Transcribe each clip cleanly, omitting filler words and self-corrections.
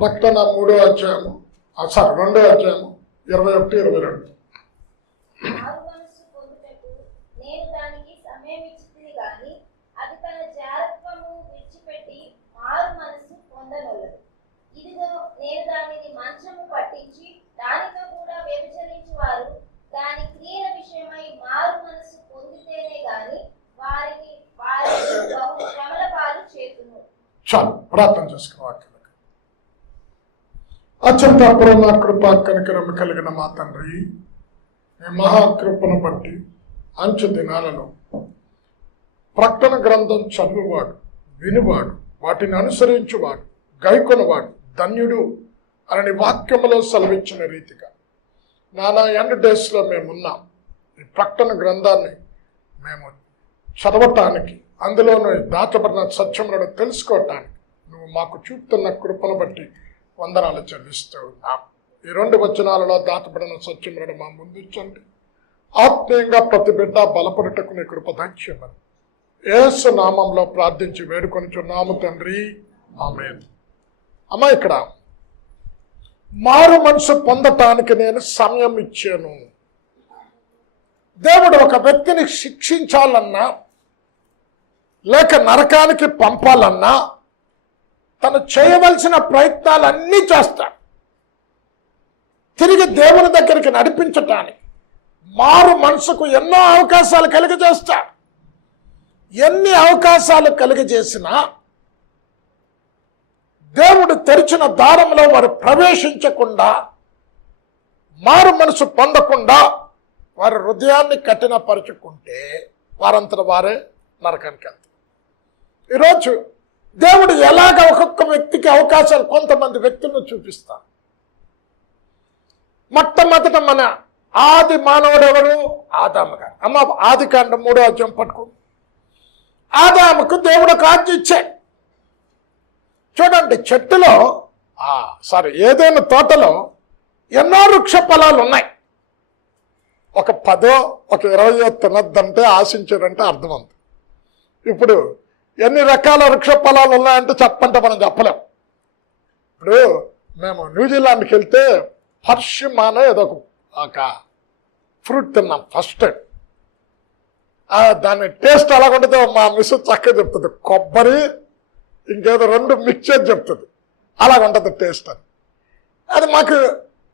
ప్రకటన 3వ అధ్యాయము 2వ అధ్యాయము 21, 22. నేను దానికి సమయం ఇచ్చింది గాని అది తన జారత్వము విడిచిపెట్టి మారు మనసు పొందగలదు. ఇదిగో నేను దానిని మంచము పట్టించి దానితో కూడా వ్యభిచరించు వారు దాని క్రియల విషయమై మారు మనసు పొందితేనే గాని వారిని బహు శ్రమల పాలు చేతును. చాలు, ప్రార్థన చేసుకోవాలి. అత్యంత అపూర్వ కృపా కనికరం కలిగిన మా తండ్రి, మీ మహాకృపను బట్టి అంచె దినాలలో ప్రకటన గ్రంథం చదువువాడు, వినువాడు, వాటిని అనుసరించువాడు, గైకొనవాడు ధన్యుడు అని వాక్యములో సెలవిచ్చిన రీతిగా నానా ఎండ్ డేస్లో మేమున్నాం. ఈ ప్రకటన గ్రంథాన్ని మేము చదవటానికి, అందులోనూ దాచబడిన సత్యములను తెలుసుకోవటానికి నువ్వు మాకు చూపుతున్న కృపను బట్టి వందనాలు చెల్లిస్తూ ఉన్నాం. ఈ 2 వచనాలలో దాచబడిన సత్యములను మా ముందుంచండి. ఆత్మీయంగా ప్రతి బిడ్డ బలపడుటకు నీ కృప దయచేయమని యేసు నామంలో ప్రార్థించి వేడుకొనిచున్నాము తండ్రి, ఆమేన్. అమ్మా, ఇక్కడ మారు మనసు పొందటానికి నేను సమయం ఇచ్చాను. దేవుడు ఒక వ్యక్తిని శిక్షించాలన్నా లేక నరకానికి పంపాలన్నా తను చేయవలసిన ప్రయత్నాలన్నీ చేస్తాడు. తిరిగి దేవుని దగ్గరికి నడిపించటానికి మారు మనసుకు ఎన్నో అవకాశాలు కలిగజేస్తాడు. ఎన్ని అవకాశాలు కలిగజేసినా దేవుడు తెరిచిన దారంలో వారు ప్రవేశించకుండా, మారు మనసు పొందకుండా వారి హృదయాన్ని కఠినపరుచుకుంటే వారంతట వారే నరకానికి వెళ్తారు. ఈరోజు దేవుడు ఎలాగ ఒక్కొక్క వ్యక్తికి అవకాశాలు కొంతమంది వ్యక్తులను చూపిస్తారు. మొట్టమొదట మన ఆది మానవుడు ఎవరు? ఆదాము గారు. అమ్మ, ఆదికాండం 3వ అధ్యాయం పట్టుకో. ఆదాముకు దేవుడు ఒక ఆజ్ఞ ఇచ్చాడు. చూడండి, చెట్టులో ఏదైనా తోటలో ఎన్నో వృక్ష ఫలాలు ఉన్నాయి. ఒక 10, ఒక 20 తినద్దంటే ఆశించారంటే అర్థం ఉంది. ఇప్పుడు ఎన్ని రకాల వృక్ష ఫలాలు ఉన్నాయంటే చెప్పంటే మనం చెప్పలేం. ఇప్పుడు మేము న్యూజిలాండ్కి వెళ్తే పర్షిమానో ఏదో ఒక ఫ్రూట్ తిన్నాం ఫస్ట్ టైం. దాని టేస్ట్ ఎలాగ ఉంటుందో మా మిస్ చక్కగా చెప్తుంది. కొబ్బరి ఇంకేదో 2 మిక్స్ చేసి చెప్తుంది. అలాగ ఉంటుంది టేస్ట్. అది మాకు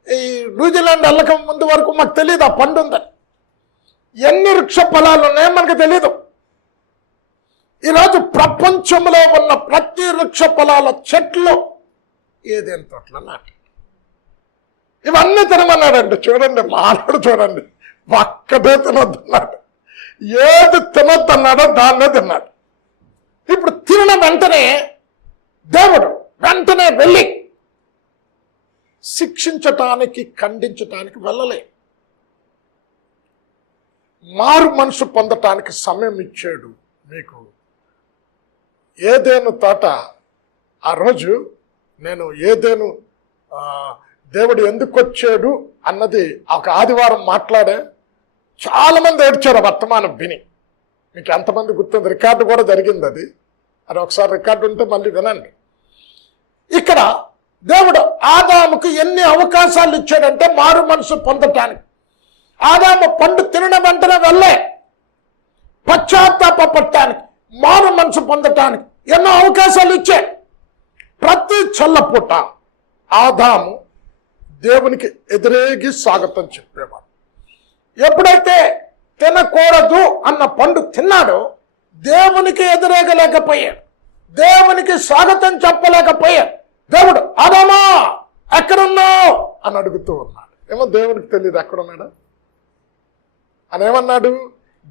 ఈ న్యూజిలాండ్ వెళ్ళక ముందు వరకు మాకు తెలియదు ఆ పండు ఉందని. ఎన్ని వృక్ష ఫలాలు ఉన్నాయో మనకు తెలీదు. ఈరోజు ప్రపంచంలో ఉన్న ప్రతి వృక్ష ఫలాల చెట్లు ఏదేని తోటలో నాటి ఇవన్నీ తినమన్నాడండి. చూడండి, మానవుడు చూడండి, ఒక్కటే తినొద్దన్నాడు. ఏది తినొద్దన్నాడో దాన్నే తిన్నాడు. ఇప్పుడు తిన్న వెంటనే దేవుడు వెంటనే వెళ్ళి శిక్షించటానికి, ఖండించటానికి వెళ్ళలే. మారు మనసు పొందటానికి సమయం ఇచ్చాడు. మీకు ఏదేను తోట ఆ రోజు నేను ఏదేను దేవుడు ఎందుకు వచ్చాడు అన్నది ఒక ఆదివారం మాట్లాడే చాలామంది ఏడ్చారు వర్తమానం విని. మీకు ఎంతమంది గుర్తుంది? రికార్డు కూడా జరిగింది అది ఒకసారి రికార్డు ఉంటే మళ్ళీ వినండి. ఇక్కడ దేవుడు ఆదాముకు ఎన్ని అవకాశాలు ఇచ్చాడంటే మారు మనసు పొందటానికి. ఆదాము పండు తినడం వెంటనే వెళ్ళే పశ్చాత్తాపడటానికి, మారు మనసు పొందటానికి ఎన్నో అవకాశాలు ఇచ్చాడు. ప్రతి చల్లపూట ఆదాము దేవునికి ఎదురేగి స్వాగతం చెప్పేవాడు. ఎప్పుడైతే తినకూడదు అన్న పండు తిన్నాడో దేవునికి ఎదురేగలేకపోయాడు, దేవునికి స్వాగతం చెప్పలేకపోయాడు. దేవుడు ఆదామా ఎక్కడున్నావు అని అడుగుతూ ఉన్నాడు. ఏమో దేవునికి తెలియదు ఎక్కడున్నాడు అని. ఏమన్నాడు?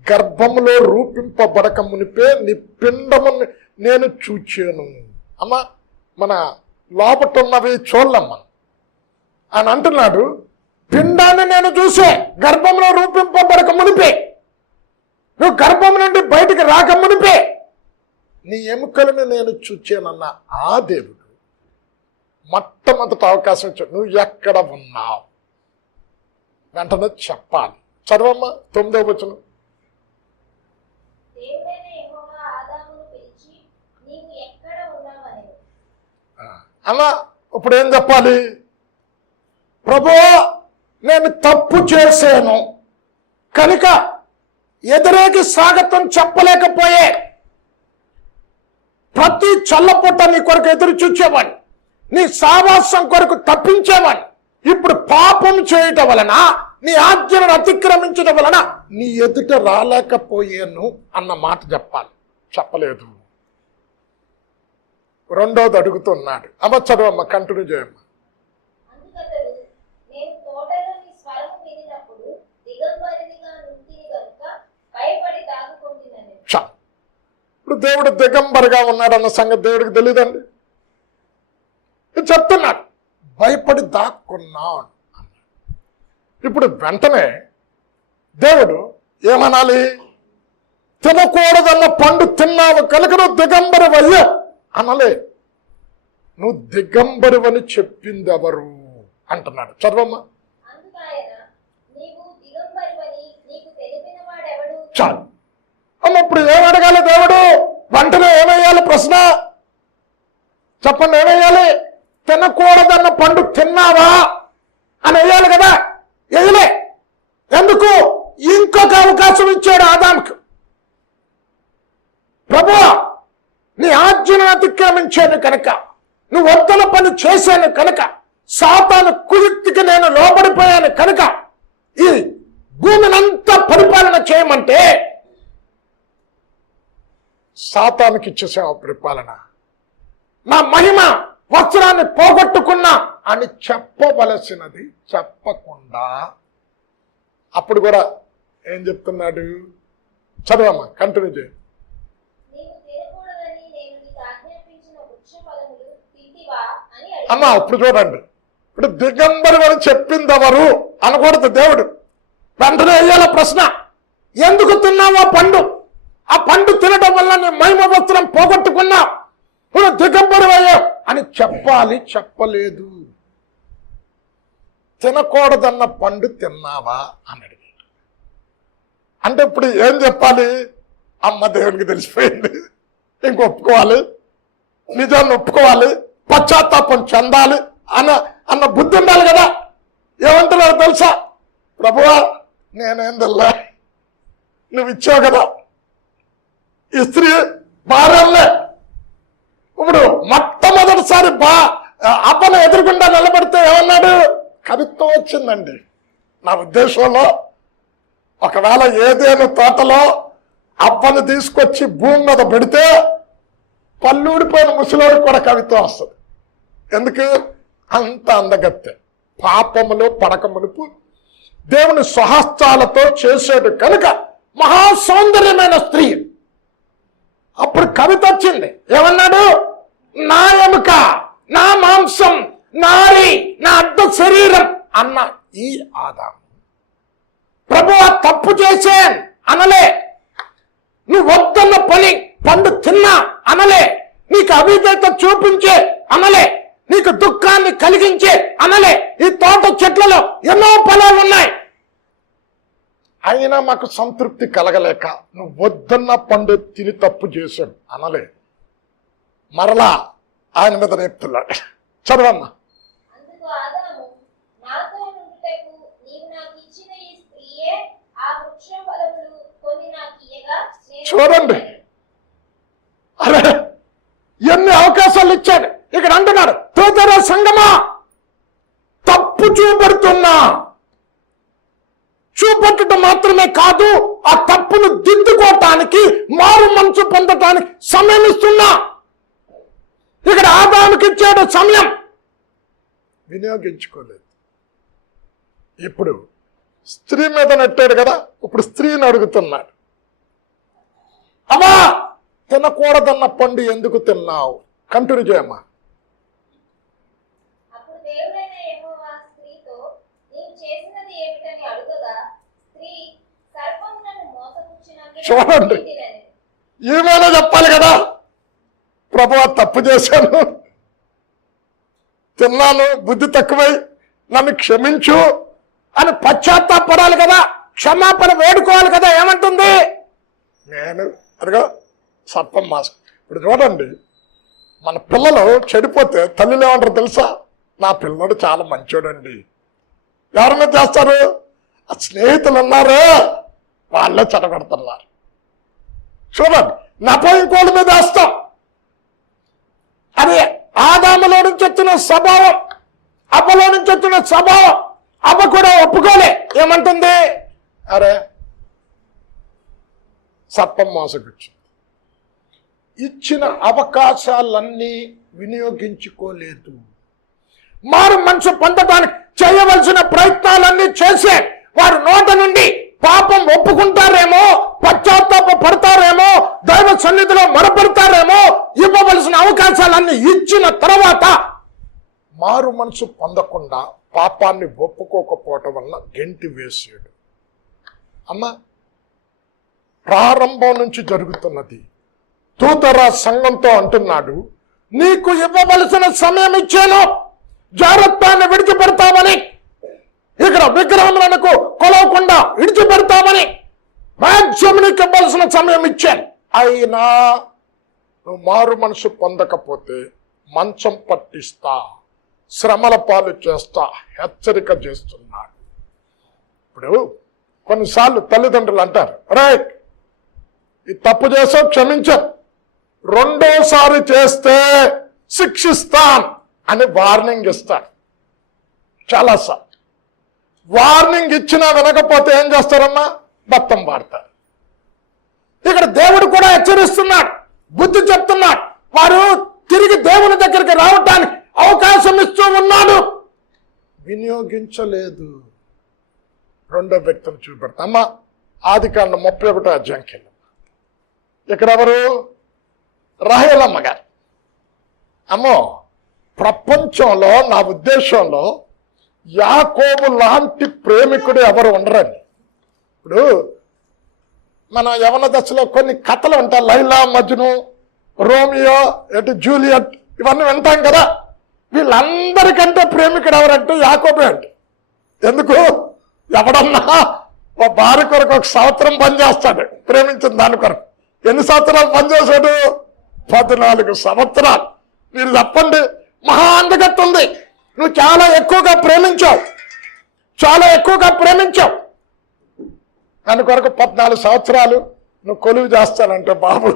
గర్భంలో రూపింపబడక మునిపే నీ పిండము నేను చూచాను. అమ్మ, మన లోపట ఉన్నవి చూడలమ్మ అని అంటున్నాడు. పిండాన్ని నేను చూసే, గర్భంలో రూపింపబడక మునిపే, నువ్వు గర్భం నుండి బయటికి రాక మునిపే నీ ఎముకలను నేను చూచానన్న ఆ దేవుడు మొట్టమొదటి అవకాశం ఇచ్చాడు. నువ్వు ఎక్కడ ఉన్నావు వెంటనే చెప్పాలి. చదవమ్మా 9వ వచనం. అలా ఇప్పుడు ఏం చెప్పాలి? ప్రభువా, నేను తప్పు చేశాను కనుక ఎదురేకి స్వాగతం చెప్పలేకపోయే, ప్రతి చల్లపూట నీ కొరకు ఎదురు చూచేవాడిని, నీ సావాసం కొరకు తప్పించేవాడిని. ఇప్పుడు పాపం చేయటం వలన, నీ ఆజ్ఞను అతిక్రమించడం వలన నీ ఎదుట రాలేకపోయాను అన్న మాట చెప్పాలి. చెప్పలేదు. రెండోది అడుగుతున్నాడు. అమ్మ చదవమ్మ, కంటిన్యూ చేయమ్మ. అందుకతడు, నేను తోటలో నీ స్వరము వినినప్పుడు దిగంబరినిగా నుంటిని గనుక భయపడి దాగుకొంటినని. ఇప్పుడు దేవుడు దిగంబరిగా ఉన్నాడన్న సంగతి దేవుడికి తెలియదండి. చెప్తున్నాడు, భయపడి దాక్కున్నాడు. ఇప్పుడు వెంటనే దేవుడు ఏమనాలి? తినకూడదన్న పండు తిన్నావు కనుక నువ్వు దిగంబరివయ్యా అనలే. నువ్వు దిగంబరివని చెప్పింది ఎవరు అంటున్నాడు. చదవమ్మా. అందుకాయన, నీవు దిగంబరివని నీకు తెలిపిన వాడెవడు? చాలు అమ్మ. ఇప్పుడు ఏమడగాలి దేవుడు? వెంటనే ఏమయ్యాలి? ప్రశ్న చెప్పండి, ఏమయ్యాలి? తినకూడదన్న పండు తిన్నావా అని వేయాలి కదా. వేయలే. ఎందుకు? ఇంకొక అవకాశం ఇచ్చాడు ఆదాముకు. ప్రభువా, నీ ఆజ్ఞను అతిక్రమించాను కనుక, నువ్వు వద్దల పని చేశాను కనుక, సాతాను కుయుక్తికి నేను లోబడిపోయాను కనుక ఈ భూమినంతా పరిపాలన చేయమంటే సాతానుకి ఇచ్చేసాం ఆ పరిపాలన. నా మహిమ వస్త్రాన్ని పోగొట్టుకున్నా అని చెప్పవలసినది చెప్పకుండా అప్పుడు కూడా ఏం చెప్తున్నాడు? చదవమ్మా, కంటిన్యూ చేయి. నీవు తినకూడదని నేను నీకు ఆజ్ఞాపించిన వృక్ష ఫలములు తింటివా అని అమ్మా ఇప్పుడు చూడండి. ఇప్పుడు దిగంబరి అని చెప్పింది ఎవరు అనకూడదు దేవుడు. వెంటనే అయ్యాల ప్రశ్న, ఎందుకు తిన్నావా పండు? ఆ పండు తినడం వల్ల నీ మహిమ వస్త్రం పోగొట్టుకున్నా, ఇప్పుడు దిగంబరి అయ్యా అని చెప్పాలి. చెప్పలేదు. తినకూడదన్న పండు తిన్నావా అని అడిగాడు. అంటే ఇప్పుడు ఏం చెప్పాలి? అమ్మ దేవునికి తెలిసిపోయింది, ఇంక ఒప్పుకోవాలి, నిజాన్ని ఒప్పుకోవాలి, పశ్చాత్తాపం చెందాలి అన్న బుద్ధి ఉండాలి కదా. ఏమంటున్నాడు తెలుసా? ప్రభువా, నేనేం తెల్లా, నువ్వు ఇచ్చావు కదా, ఈ స్త్రీ భార్యలే. ఇప్పుడు మొట్టమొదటిసారి అప్పను ఎదురుకుండా నిలబడితే ఏమన్నాడు? కవిత్వం వచ్చిందండి. నా ఉద్దేశంలో ఒకవేళ ఏదేను తోటలో అప్పను తీసుకొచ్చి భూమి మీద పెడితే పల్లూడిపోయిన ముసలోడికి కూడా కవిత్వం వస్తుంది. ఎందుకు? అంత అందగత్తె. పాపములో పడక మునుపు దేవుని స్వహస్తాలతో చేసాడు కనుక మహా సౌందర్యమైన స్త్రీ. అప్పుడు కవిత వచ్చింది. ఏమన్నాడు? నా ఎముక, నా మాంసం, నారి, నా అర్ధ శరీరం అన్న ఈ ఆదాము ప్రభువా తప్పు చేశాను అనలే. నువ్వు వద్దన్న పండు తిన్నా అనలే. నీకు అవిధేయత చూపించే అనలే. నీకు దుఃఖాన్ని కలిగించే అనలే. ఈ తోట చెట్లలో ఎన్నో ఫలాలు ఉన్నాయి, అయినా మాకు సంతృప్తి కలగలేక నువ్వు వద్దన్న పండు తిని తప్పు చేశాడు అనలే. మరలా ఆయన మీద రేపుతున్నాడు. చదవమ్మా. అందుకు ఆదాము, నాతో నుండుటకు నీవు నాకు ఇచ్చిన ఈ స్త్రీయే ఆ వృక్ష ఫలములు కొన్ని నాకు ఇయ్యగా నేను చూడండి, అరే ఎన్ని అవకాశాలు ఇచ్చాడు. ఇక్కడ అంటున్నాడు, తోదర సంగమా, తప్పు చూపడుతున్నా. చూపట్టడం మాత్రమే కాదు, ఆ తప్పును దిద్దుకోవటానికి, మారు మనసు పొందటానికి సమయం ఇస్తున్నా. ఇక్కడ ఆదాముకి ఇచ్చాడు సమయం, వినియోగించుకోలేదు. ఇప్పుడు స్త్రీ మీద నెట్టాడు కదా, ఇప్పుడు స్త్రీని అడుగుతున్నాడు, అమ్మా తినకూడదన్న పండు ఎందుకు తిన్నావు? కంటిన్యూ చేయమ్మా. అప్పుడు దేవుడైన యెహోవా స్త్రీతో, నీవు చేసినది ఏమిటని అడుగగా, స్త్రీ, సర్పము నన్ను మోసపుచ్చినందున చూడండి, తినెను. ఏమైనా చెప్పాలి కదా, ప్రభువా తప్పు చేశాను, తిన్నాను, బుద్ధి తక్కువై నన్ను క్షమించు అని పశ్చాత్తాపడాలి కదా, క్షమాపణ వేడుకోవాలి కదా. ఏమంటుంది? నేను అదిగో సర్పం మాసం. ఇప్పుడు చూడండి, మన పిల్లలు చెడిపోతే తల్లిలు ఏమంటారు తెలుసా? నా పిల్లడు చాలా మంచోడండి. ఎవరన్నా చేస్తారు? ఆ స్నేహితులు ఉన్నారే వాళ్ళే చెడగొడుతున్నారు. చూడండి, నెపం ఇంకోళ్ళ మీద వేస్తాం. అది ఆదాములో నుంచి వచ్చిన స్వభావం, అవ్వలో నుంచి వచ్చిన స్వభావం. అవ్వ కూడా ఒప్పుకోలే. ఏమంటుంది? అరే సర్పం మోసగుచ్చింది. ఇచ్చిన అవకాశాలన్నీ వినియోగించుకోలేదు. మారు మనసు పొందడానికి చేయవలసిన ప్రయత్నాలన్నీ చేసే వారి నోట నుండి పాపం ఒప్పుకుంటారేమో, పశ్చాత్తాప పడతారేమో, దైవ సన్నిధిలో మొరపెడతారేమో, ఇవ్వవలసిన అవకాశాలన్నీ ఇచ్చిన తర్వాత మారు మనసు పొందకుండా పాపాన్ని ఒప్పుకోకపోవటం వల్ల గెంటి వేసాడు. అమ్మ, ప్రారంభం నుంచి జరుగుతున్నది. తూతరా సంఘంతో అంటున్నాడు, నీకు ఇవ్వవలసిన సమయం ఇచ్చాను, జాగ్రత్తని విడిచిపెడతామని, ఇక్కడ విగ్రహములకు కొలవకుండా విడిచిపెడతామని రాజ్యం నీకు ఇవ్వాల్సిన సమయం ఇచ్చాను. అయినా నువ్వు మారు మనసు పొందకపోతే మంచం పట్టిస్తా, శ్రమల పాలు చేస్తా హెచ్చరిక చేస్తున్నాడు. ఇప్పుడు కొన్నిసార్లు తల్లిదండ్రులు అంటారు, రైట్ ఈ తప్పు చేసావు క్షమించాను, రెండోసారి చేస్తే శిక్షిస్తాం అని వార్నింగ్ ఇస్తారు. చాలాసార్లు వార్నింగ్ ఇచ్చినా వినకపోతే ఏం చేస్తారమ్మా? బత్తం వాడతారు. ఇక్కడ దేవుడు కూడా హెచ్చరిస్తున్నాడు, బుద్ధి చెప్తున్నాడు. వారు తిరిగి దేవుని దగ్గరికి రావటానికి అవకాశం ఇస్తూ ఉన్నాడు, వినియోగించలేదు. రెండో వ్యక్తిని చూపెడతామ్మా. ఆదికాండం 31వ అధ్యాయం. ఇక్కడ ఎవరు? రాహేలమ్మ గారు. అమ్మో, ప్రపంచంలో నా ఉద్దేశంలో యాకోబు లాంటి ప్రేమికుడు ఎవరు ఉండరండి. ఇప్పుడు మన యవన దశలో కొన్ని కథలు ఉంటాయి, లైలా మజ్ను, రోమియో, జూలియట్, ఇవన్నీ వింటాం కదా. వీళ్ళందరికంటే ప్రేమికుడు ఎవరంటే యాకోబే అండి. ఎందుకు? ఎవడన్నా ఓ భార్య కొరకు 1 సంవత్సరం పనిచేస్తాడు, ప్రేమించిన దాని కొరకు. ఎన్ని సంవత్సరాలు పనిచేశాడు? 14 సంవత్సరాలు. మీరు చెప్పండి, మహా అందగత్తు ఉంది, నువ్వు చాలా ఎక్కువగా ప్రేమించావు, చాలా ఎక్కువగా ప్రేమించావు, దాని కొరకు 14 సంవత్సరాలు నువ్వు కొలువు చేస్తానంటే బాబు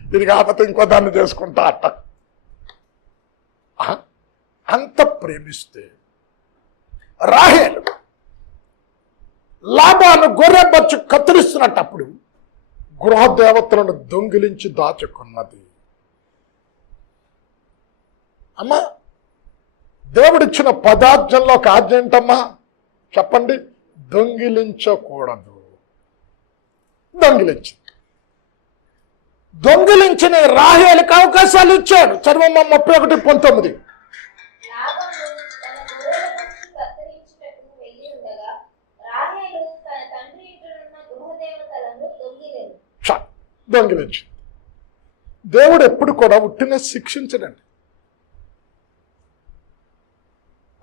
ఇది కాకపోతే ఇంకో దాన్ని చేసుకుంటా అట్ట. అంత ప్రేమిస్తే రాహేలు లాబాను గొర్రె బొచ్చు కత్తిరిస్తున్నప్పుడు గృహదేవతలను దొంగిలించి దాచుకున్నది. అమ్మా, దేవుడిచ్చిన పదార్థంలో ఒక ఆజ్ఞ ఏంటమ్మా చెప్పండి? దొంగిలించకూడదు. దొంగిలించిన రాహేలుకి అవకాశాలు ఇచ్చాడు. చర్మమ్మ 31:19. దొంగిలించింది. దేవుడు ఎప్పుడు కూడా ఉట్టినే శిక్షించడండి.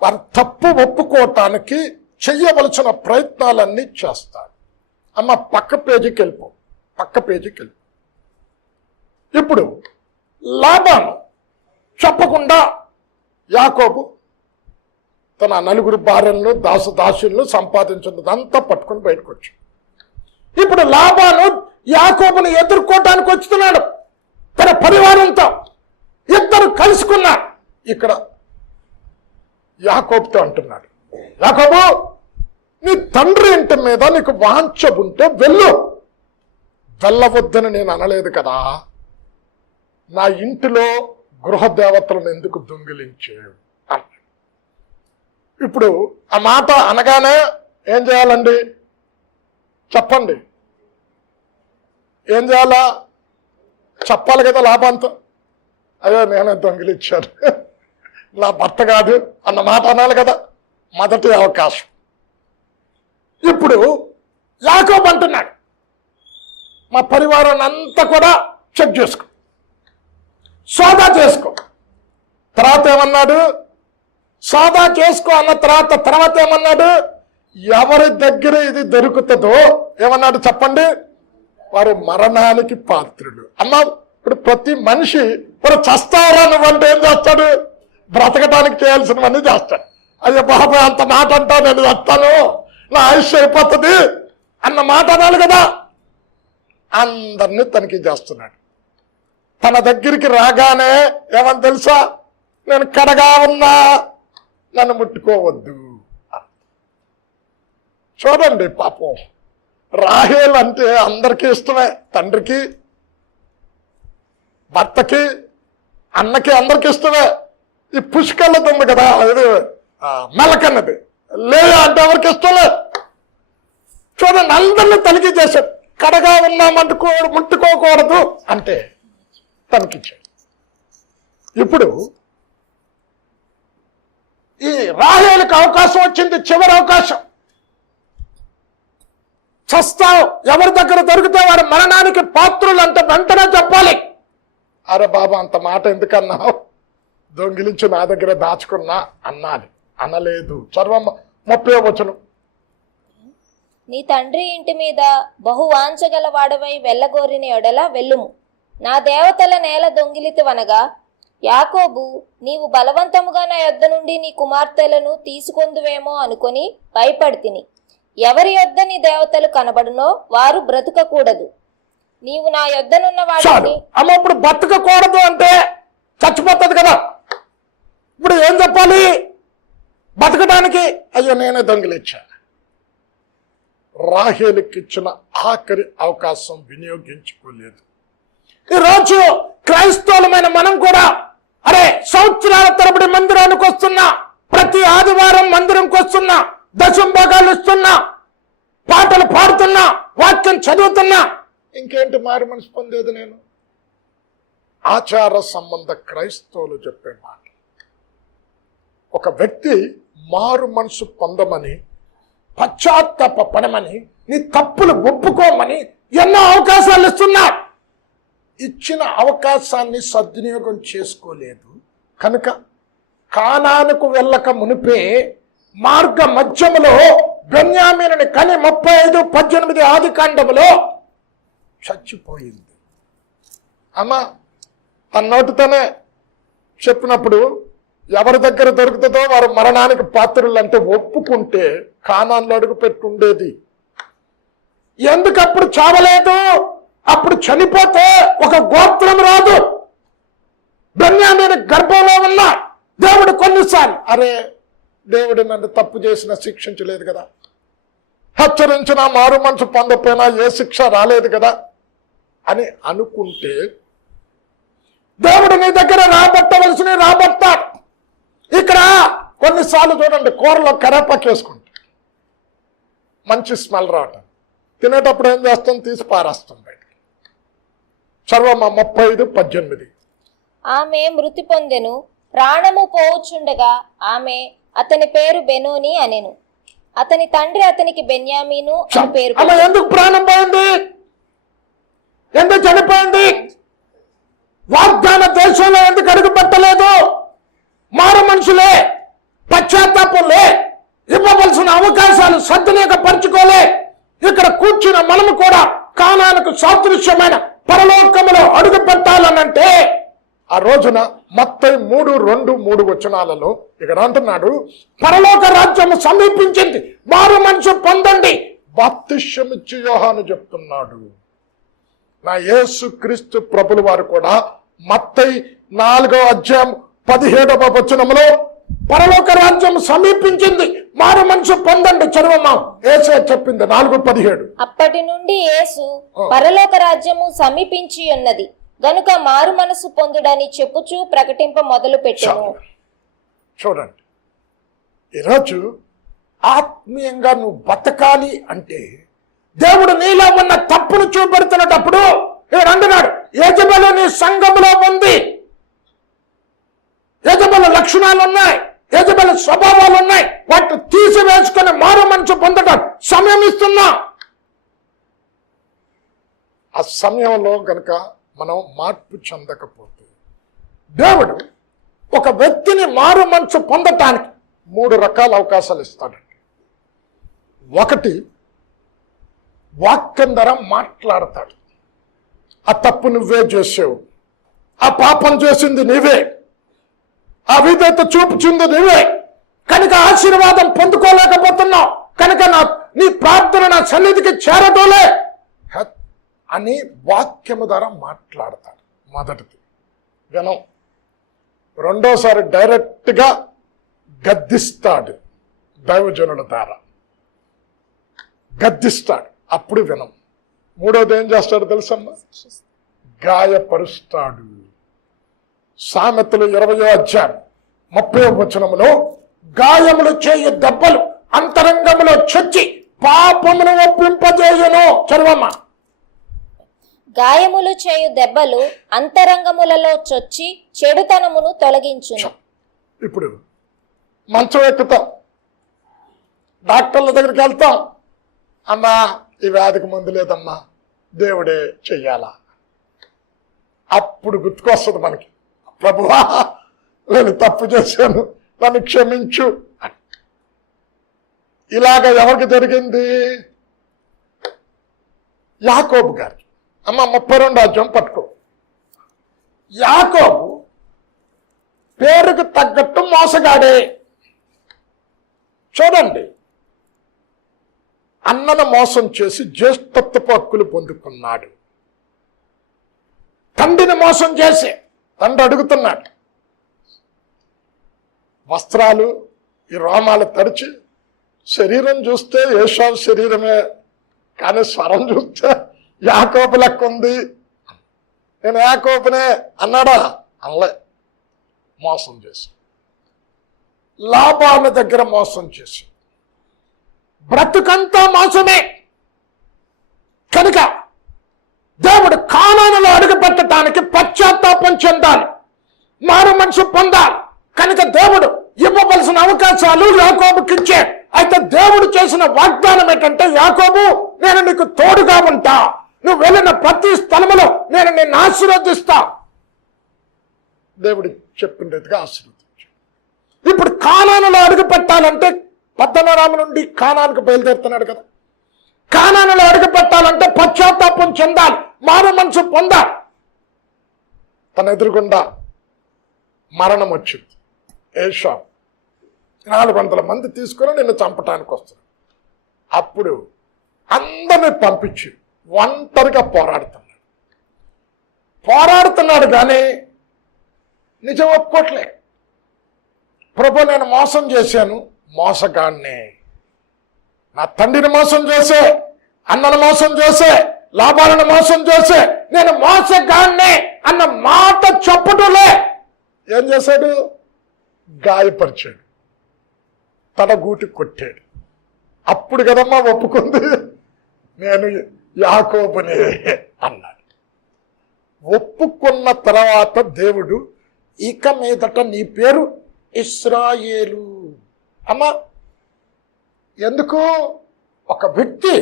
వారు తప్పు ఒప్పుకోవటానికి చెయ్యవలసిన ప్రయత్నాలన్నీ చేస్తాడు. అమ్మ, పక్క పేజీకి వెళ్ళిపో. ఇప్పుడు లాబాను చెప్పకుండా యాకోబు తన 4 భార్యలను దాసులను సంపాదించినదంతా పట్టుకుని బయటకు వచ్చాడు. ఇప్పుడు లాబాను యాకోబును ఎదుర్కోవటానికి వస్తున్నాడు తన పరివారంతో. ఇద్దరు కలుసుకున్నారు. ఇక్కడ యాకోబుతో అంటున్నాడు, యాకోబు, నీ తండ్రి ఇంటి మీద నీకు వాంఛ ఉంటే వెళ్ళు, వెళ్ళవద్దని నేను అనలేదు కదా. నా ఇంటిలో గృహదేవతలను ఎందుకు దొంగిలించావు? ఇప్పుడు ఆ మాట అనగానే ఏం చేయాలండి చెప్పండి? ఏం చేయాలా? చెప్పాలి కదా లాభంతో. అయ్యో నేనే దొంగిలించాను, నా భర్త కాదు అన్న మాట అనాలి కదా. మొదటి అవకాశం. ఇప్పుడు యాకోబు అంటున్నాడు, మా పరివారాన్ని అంతా కూడా చెక్ చేసుకో, సోదా చేసుకో. తర్వాత ఏమన్నాడు? సోదా చేసుకో అన్న తర్వాత ఏమన్నాడు? ఎవరి దగ్గర ఇది దొరుకుతుందో ఏమన్నాడు చెప్పండి? వారు మరణానికి పాత్రులు. అమ్మా, ఇప్పుడు ప్రతి మనిషి ఇప్పుడు చస్తారా నువ్వంటే ఏం చేస్తాడు? బ్రతకడానికి చేయాల్సినవన్నీ చేస్తాడు. అయ్యో బాబాయ్ అంత మాట అంటా నేను వస్తాను, నా ఆయుష్ అయిపోతుంది అన్న మాట అనాలి కదా. అందరినీ తనిఖీ చేస్తున్నాడు. తన దగ్గరికి రాగానే ఏమని తెలుసా, నేను కడగా ఉన్నా, నన్ను ముట్టుకోవద్దు. చూడండి పాపం, రాహేల్ అంటే అందరికీ ఇష్టమే, తండ్రికి, భర్తకి, అన్నకి అందరికి ఇష్టమే. ఈ పుష్కళ్ళది ఉంది కదా, అది మెలకన్నది, లేదా అంటే ఎవరికి ఇష్టం లేదు. చూడండి, అందరినీ తనిఖీ చేశాడు. కడగా ఉన్నామంటుకో ముట్టుకోకూడదు అంటే తనిఖించాడు. ఇప్పుడు ఈ రాహేలుకి అవకాశం వచ్చింది, చివరి అవకాశం. చస్తావు, ఎవరి దగ్గర దొరికితే వాడు మరణానికి పాత్రులు అంటే వెంటనే చెప్పాలి. అరే బాబా అంత మాట ఎందుకన్నావు, దొంగిలించి నా దగ్గర దాచుకున్నా అన్నాడు. అనలేదు. చర్వం 30వ వచనం. నీ తండ్రి ఇంటి మీద బహు వాంచగల వాడవై వెళ్ళగోరిన ఎడల వెళ్ళుము. నా దేవతల నేల దొంగిలితివనగా యాకోబు, నీవు బలవంతముగా నా యొద్ద నుండి నీ కుమార్తెలను తీసుకొందువేమో అనుకొని భయపడితిని. ఎవరి యొద్ద నీ దేవతలు కనబడునో వారు బ్రతుకకూడదు. నీవు నా యొద్దనున్న వాడిని. అమ్మ ఇప్పుడు బ్రతకకూడదు అంటే చచ్చిపోతుంది కదా. ఇప్పుడు ఏం చెప్పాలి బతకడానికి? అయ్యో నేనే దొంగిలిచ్చా. రాహేలుకి ఇచ్చిన ఆఖరి అవకాశం వినియోగించుకోలేదు. ఈరోజు క్రైస్తవులమైన మనం కూడా అరే సంవత్సరాల తరబడి మందిరానికి వస్తున్నా, ప్రతి ఆదివారం మందిరంకి వస్తున్నా, దశంభాగాలు ఇస్తున్నా, పాటలు పాడుతున్నా, వాక్యం చదువుతున్నా, ఇంకేంటి మారు మనసు పొందేది? నేను ఆచార సంబంధ క్రైస్తవులు చెప్పే మాట, ఒక వ్యక్తి మారు మనసు పొందమని, పశ్చాత్తాప పడమని, నీ తప్పులు ఒప్పుకోమని ఎన్నో అవకాశాలు ఇస్తున్నా, ఇచ్చిన అవకాశాన్ని సద్వినియోగం చేసుకోలేదు కనుక కానానుకు వెళ్ళక మునిపే మార్గ మధ్యములో బెన్యామీనుని కని 35:18 ఆదికాండములో చచ్చిపోయింది. అమ్మా తన నోటితోనే చెప్పినప్పుడు ఎవరి దగ్గర దొరుకుతుందో వారు మరణానికి పాత్రులు అంటే ఒప్పుకుంటే కానాన్లో అడుగు పెట్టుండేది. ఎందుకప్పుడు చావలేదు? అప్పుడు చనిపోతే ఒక గోత్రం రాదు. బెన్యామీను గర్భంలో ఉన్న దేవుడు కొన్నిసార్లు అరే దేవుడు నన్ను తప్పు చేసిన శిక్షించలేదు కదా, హెచ్చరించిన మారు మనసు పొందపోయినా ఏ శిక్ష రాలేదు కదా అని అనుకుంటే దేవుడు నీ దగ్గర రాబట్టవలసిన రాబట్టాడు. ఇక్కడ కొన్నిసార్లు చూడండి, కూరలో కరేపాకు వేసుకుంటా మంచి స్మెల్ రావటం, తినేటప్పుడు ఏం చేస్తాం, తీసి పారేస్తాం బయటికి. చర్వమ 35:18. ఆమె మృతి పొందెను, ప్రాణము పోవుచుండగా ఆమె అతని పేరు బెనోని అనెను. అతని తండ్రి అతనికి బెన్యామీను అని పేరు. అలా ఎందుకు ప్రాణం పోయింది? ఎందుకు చనిపోయింది? వాగ్దాన దేశంలో ఎందుకు అడుగు పెట్టలేదు? మారు మనుషులే, పశ్చాత్తాపంలే, ఇవ్వవలసిన అవకాశాలు సద్వినియోగపరచుకోలే. ఇక్కడ కూర్చున్న మనము కూడా కానానుకు సాదృశ్యమైన పరలోకములో అడుగు పెట్టాలనంటే ఆ రోజున మత్తయి 3:2-3 వచనాలలో ఇక్కడ అంటున్నాడు, పరలోక రాజ్యము సమీపించింది, మారు మనసు పొందండి, బాప్తిష్యమిచ్చి యోహాను చెప్తున్నాడు. నా యేసు క్రీస్తు ప్రభుల వారు కూడా మత్తయి 4:17 వచనములో పరలోక రాజ్యం సమీపించింది, మారు మనసు పొందండి చదవమా యేసే చెప్పింది 4:17. అప్పటి నుండి యేసు పరలోక రాజ్యము సమీపించి ఉన్నది గనుక మారు మనసు పొందుడని చెప్పుచూ ప్రకటింప మొదలు పెట్టెను. చూడండి, ఈరోజు ఆత్మీయంగా నువ్వు బతకాలి అంటే దేవుడు నీలో ఉన్న తప్పును చూపెడుతున్నప్పుడు ఇక్కడ అంటున్నాడు, యజబెలు నీ సంఘములో ఉంది, యజబెలు లక్షణాలు ఉన్నాయి, యజబెలు స్వభావాలు ఉన్నాయి, వాటిని తీసివేసుకొని మారు మనసు పొందడం సమయం ఇస్తున్నా. ఆ సమయంలో గనక మనం మార్పు చెందకపోతే దేవుడు ఒక వ్యక్తిని మారు మనసు పొందటానికి 3 రకాల అవకాశాలు ఇస్తాడండి. ఒకటి, వాక్యం ద్వారా మాట్లాడతాడు. ఆ తప్పు నువ్వే చేసావు, ఆ పాపం చేసింది నీవే, అవిధేయత చూపుచుంది నీవే, కనుక ఆశీర్వాదం పొందుకోలేకపోతున్నావు, కనుక నీ ప్రార్థన నా సన్నిధికి చేరటోలే అని వాక్యము ద్వారా మాట్లాడతాడు. మొదటిది వినం. రెండోసారి డైరెక్ట్గా గద్దిస్తాడు, దైవజనుల ద్వారా గద్దిస్తాడు, అప్పుడు వినం. మూడోది ఏం చేస్తాడు తెలుసమ్మా? గాయపరుస్తాడు. సామెతలు 20వ అధ్యాయం 30వ వచనములో గాయములు చేయు దెబ్బలు అంతరంగములో చొచ్చి పాపమును ఒప్పింపజేయును. చదవమ్మా. గాయములు చేయు దెబ్బలు అంతరంగములలో చొచ్చి చెడుతనమును తొలగించును. ఇప్పుడు మంచం ఎక్కుతాం, డాక్టర్ల దగ్గరికి వెళ్తాం, అమ్మా ఈ వ్యాధికి మందు లేదమ్మా, దేవుడే చెయ్యాలా. అప్పుడు గుర్తుకొస్తుంది మనకి, ప్రభువా నేను తప్పు చేశాను, నన్ను క్షమించు. ఇలాగ ఎవరికి జరిగింది? యాకోబు గారికి. అమ్మ 32వ అధ్యాయం పట్టుకో. యాకోబు పేరుకు తగ్గట్టు మోసగాడే. చూడండి, అన్నను మోసం చేసి జ్యేష్ఠత్వపు హక్కులు పొందుకున్నాడు. తండ్రిని మోసం చేసి తండ్రి అడుగుతున్నాడు వస్త్రాలు, ఈ రోమాలు తడిచి, శరీరం చూస్తే ఏషావు శరీరమే, కానీ స్వరం చూస్తే యాకోబు లెక్క ఉంది. నేను యాకోబునే అన్నాడా? అనలే. మోసం చేసి, లాభాల దగ్గర మోసం చేసి, బ్రతుకంతా మోసమే. కనుక దేవుడు కానానులో అడుగు పెట్టడానికి పశ్చాత్తాపం చెందాలి, మారు మనసు పొందాలి. కనుక దేవుడు ఇవ్వవలసిన అవకాశాలు యాకోబుకి ఇచ్చాడు. అయితే దేవుడు చేసిన వాగ్దానం ఏంటంటే, యాకోబు నేను నీకు తోడుగా ఉంటా, నువ్వు వెళ్ళిన ప్రతి స్థలములో నేను నిన్ను ఆశీర్వదిస్తా. దేవుడు చెప్పినట్టుగా ఆశీర్వదించాడు. ఇప్పుడు కానానులో అడుగు పెట్టాలంటే పద్దనరాము నుండి కానానుకు బయలుదేరుతున్నాడు కదా. కానానులో అడుగు పెట్టాలంటే పశ్చాత్తాపం చెందాలి, మారు మనసు పొందాలి. తన ఎదురుగుండా మరణం వచ్చింది. ఏషావు 400 మంది తీసుకుని నిన్ను చంపటానికి వస్తారు. అప్పుడు అందరిని పంపించి ఒంటరిగా పోరాడుతున్నాడు కానీ నిజం ఒప్పుకోట్లే. ప్రభు నేను మోసం చేశాను, మోసగాన్నే, నా తండ్రిని మోసం చేసే, అన్నను మోసం చేసే, లాభాలను మోసం చేసే నేను మోసగాన్నే అన్న మాట చెప్పటలే. ఏం చేశాడు? గాయపరిచాడు, తన గూటి కొట్టాడు. అప్పుడు కదమ్మా ఒప్పుకుంది, నేను యాకోబునే అన్నాడు. ఒప్పుకున్న తర్వాత దేవుడు ఇక మీదట నీ పేరు ఇశ్రాయేలు అమ్మా. ఎందుకు? ఒక వ్యక్తి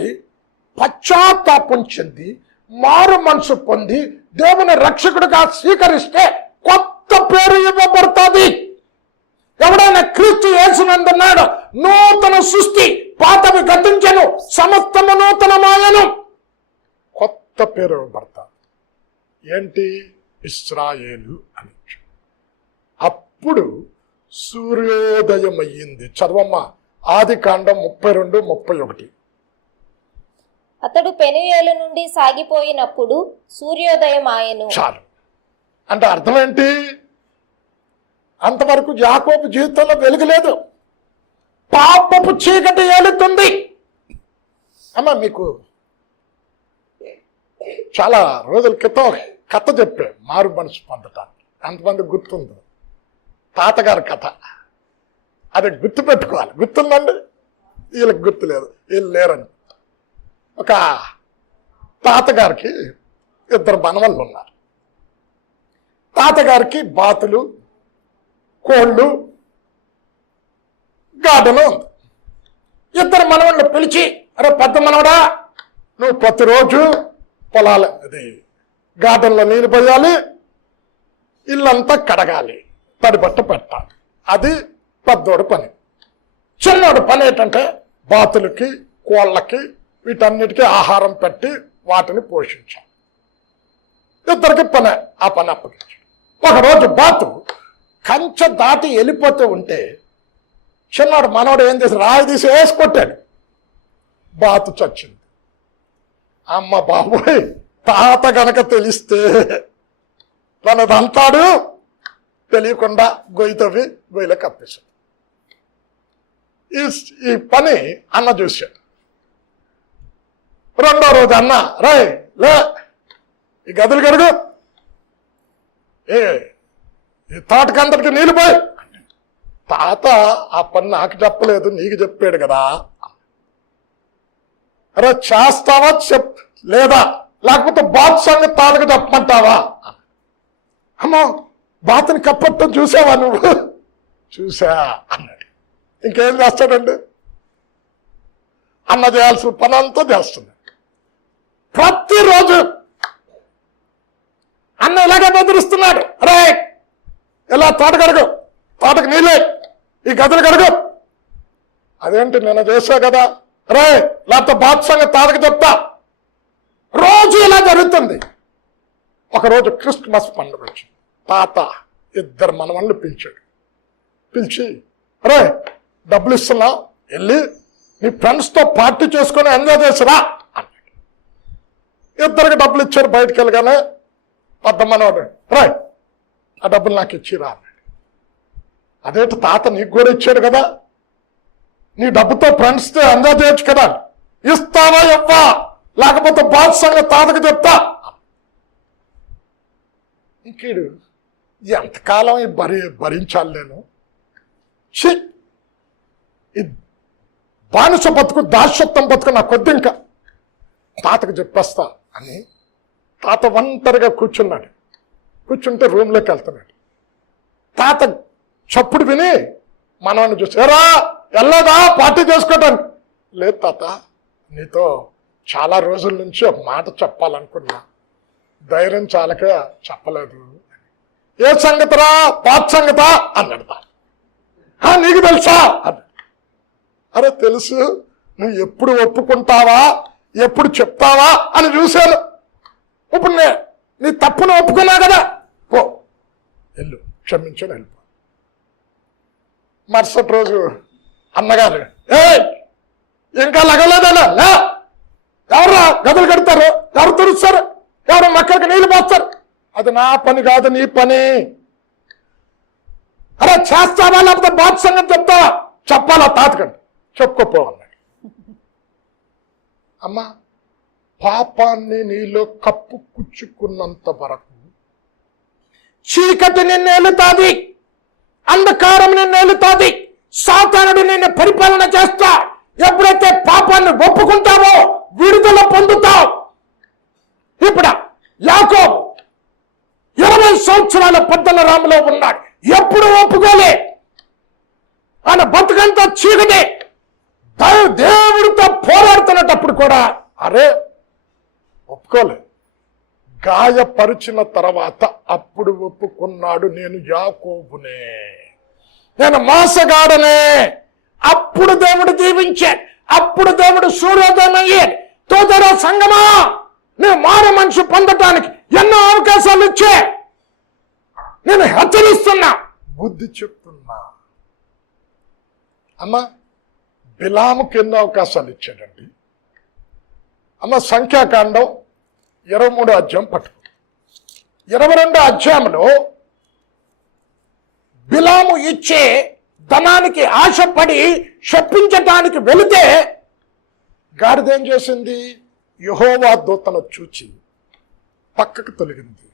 పశ్చాత్తాపం చెంది మారు మనసు పొంది దేవుని రక్షకుడిగా స్వీకరిస్తే కొత్త పేరు ఇవ్వబడుతుంది. ఎవడైనా క్రీస్తు యేసునందున్నాడు, నూతన సృష్టి, పాతవి గతించెను, సమస్తము నూతనమాయను. కొత్త పేరు ఇవ్వబడతాడు. ఏంటి? ఇశ్రాయేలు అని. అప్పుడు సూర్యోదయం అయ్యింది. చదవమ్మా, ఆదికాండం 32:31. అతడు పెనుయేలు నుండి సాగిపోయినప్పుడు సూర్యోదయం ఆయను. చాలు. అంటే అర్థం ఏంటి? అంతవరకు యాకోబు జీవితంలో వెలుగులేదు, పాపపు చీకటి ఏలుతుంది. అమ్మా, మీకు చాలా రోజుల క్రితం కథ చెప్పే మారు మనసు పొందటానికి. అంతమంది గుర్తుంది, తాతగారి కథ. అది గుర్తు పెట్టుకోవాలి. గుర్తుందండి? వీళ్ళకి గుర్తు లేదు, వీళ్ళు లేరని. ఒక తాతగారికి 2 మనవళ్ళు ఉన్నారు. తాతగారికి బాతులు, కోళ్ళు, గార్డెన్ ఉంది. 2 మనవళ్ళు పిలిచి, అరే పెద్ద మనవడా, నువ్వు ప్రతిరోజు పొలాలు అది గార్డెన్లో నీళ్ళు పోయాలి, ఇల్లంతా కడగాలి, తడిబట్ట పెట్టాలి. అది పెద్దోడు పని. చిన్నోడు పని ఏంటంటే బాతులకి, కోళ్ళకి, వీటన్నిటికీ ఆహారం పెట్టి వాటిని పోషించాలి. 2కి పని. ఆ పని అప్పగించాడు. ఒకరోజు బాతు కంచె దాటి వెళ్ళిపోతూ ఉంటే చిన్నాడు మనోడు ఏం చేసి రాయి తీసి వేసి కొట్టాడు. బాతు చచ్చింది. అమ్మ బాబోయ్, తాత గనక తెలిస్తే తనది అంటాడు, తెలియకుండా గొయ్యి తవ్వి గొయ్యిలో కప్పేశాడు. ఈ పని అన్న చూశాడు. రెండో రోజు అన్న రే లే ఈ గదులు కడుగు, ఈ తోటకందరికి నీళ్ళు పోయి. తాత ఆ పని నాకు చెప్పలేదు, నీకు చెప్పాడు కదా. అరే చేస్తావా లేదా లేకపోతే బాత్ సంగతి తాతకు చెప్పమంటావా? అమ్మో బాతుని కప్పట్టం చూసావా నువ్వు? చూసా అన్నాడు. ఇంకేం చేస్తాడండి? అన్న చేయాల్సిన పని అంతా చేస్తుంది. ప్రతిరోజు అన్న ఇలాగే బెదిరిస్తున్నాడు. రే ఇలా తోట కడుగు, తోటకు నీళ్ళే, ఈ గదులు కడుగు. అదేంటి నేను చేసా కదా, రే లేకపోతే బాత్ సంగతి తాతకు చెప్తా. రోజు ఇలా జరుగుతుంది. ఒకరోజు క్రిస్మస్ పండుగ వచ్చింది. తాత ఇద్దరు మనవళ్ళు పిలిచాడు. పిలిచి రే డబ్బులు ఇస్తున్నా, వెళ్ళి నీ ఫ్రెండ్స్తో పార్టీ చేసుకొని ఎంజాయ్ చేసిరా అన్నాడు. ఇద్దరికి డబ్బులు ఇచ్చారు. బయటకు వెళ్ళగానే పెద్ద మనవాడు రే ఆ డబ్బులు నాకు ఇచ్చిరా అన్నాడు. అదేంటి తాత నీకు కూడా ఇచ్చాడు కదా, నీ డబ్బుతో ఫ్రెండ్స్తో ఎంజాయ్ చేయొచ్చు కదా, ఇస్తావా ఇవ్వా లేకపోతే బాత్ సంగతి తాతకు చెప్తా. ఇంకీడు ఎంతకాలం భరించాలి నేను, ఈ బానిస బతుకు దాస్యత్వం బతుకు నా కొద్ది, ఇంకా తాతకు చెప్పేస్తా అని తాత ఒంటరిగా కూర్చున్నాడు. కూర్చుంటే రూమ్లోకి వెళ్తున్నాడు. తాత చప్పుడు విని మనవాడిని చూసారా వెళ్ళదా పార్టీ చేసుకోవటానికి. లేదు తాత, నీతో చాలా రోజుల నుంచి ఒక మాట చెప్పాలనుకున్నా, ధైర్యం చాలక చెప్పలేదు. ఏ సంగతిరా? బాత్ సంగతా అన్నాడు. నీకు తెలుసా అన్నాడు. అరే తెలుసు, నువ్వు ఎప్పుడు ఒప్పుకుంటావా ఎప్పుడు చెప్తావా అని చూశాను. ఇప్పుడు నీ తప్పును ఒప్పుకున్నా కదా, పో వెళ్ళు, క్షమించని వెళ్ళిపో. మరుసటి రోజు అన్నగారు ఇంకా లగలేదన్నా, ఎవరా గదులు కడతారు, ఎవరు తుడుస్తారు, ఎవరు మొక్కలకి నీళ్ళు పోస్తారు, అది నా పని కాదు నీ పని. అరే చేస్తావా లేకపోతే బాత్ సంగతి చెప్తావా? చెప్పాలా తాతకండి, చెప్పుకోపో అన్నాడు. అమ్మా పాపాన్ని నీలో కప్పు కుచ్చుకున్నంత వరకు చీకటి నిన్ను ఏలుతాది, అంధకారం నిన్ను ఏలుతాది, సాతానుడు నిన్ను పరిపాలన చేస్తా. ఎప్పుడైతే పాపాన్ని ఒప్పుకుంటావో విడుదల పొందుతావు. ఇప్పుడు యాకోబు 20 సంవత్సరాల పద్దనరాములో ఉన్నాడు, ఎప్పుడు ఒప్పుకోలే. ఆయన బతుకంతా చీకటే. దేవుడితో పోరాడుతున్నప్పుడు కూడా అరే ఒప్పుకోలే. గాయపరిచిన తర్వాత అప్పుడు ఒప్పుకున్నాడు, నేను యాకోబునే, నేను మోసగాడనే. అప్పుడు దేవుడు దీవించాడు, అప్పుడు దేవుడు సూర్యోదయం అయ్యాడు. తోదర సంగమా, నేను మారు మనిషి పొందటానికి ఎన్నో అవకాశాలు ఇచ్చే, నేను హెచ్చరిస్తున్నా, బుద్ధి చెప్తున్నా. అమ్మ బిలాముకి ఎన్నో అవకాశాలు ఇచ్చాడండి. అమ్మ సంఖ్యాకాండం 23 అధ్యాయం పట్టుకో. 22 అధ్యాయంలో బిలాము ఇచ్చే ధనానికి ఆశపడి శపించటానికి వెళితే గాడిదేం చేసింది? యెహోవా దూతను చూచి పక్కకు తొలగింది.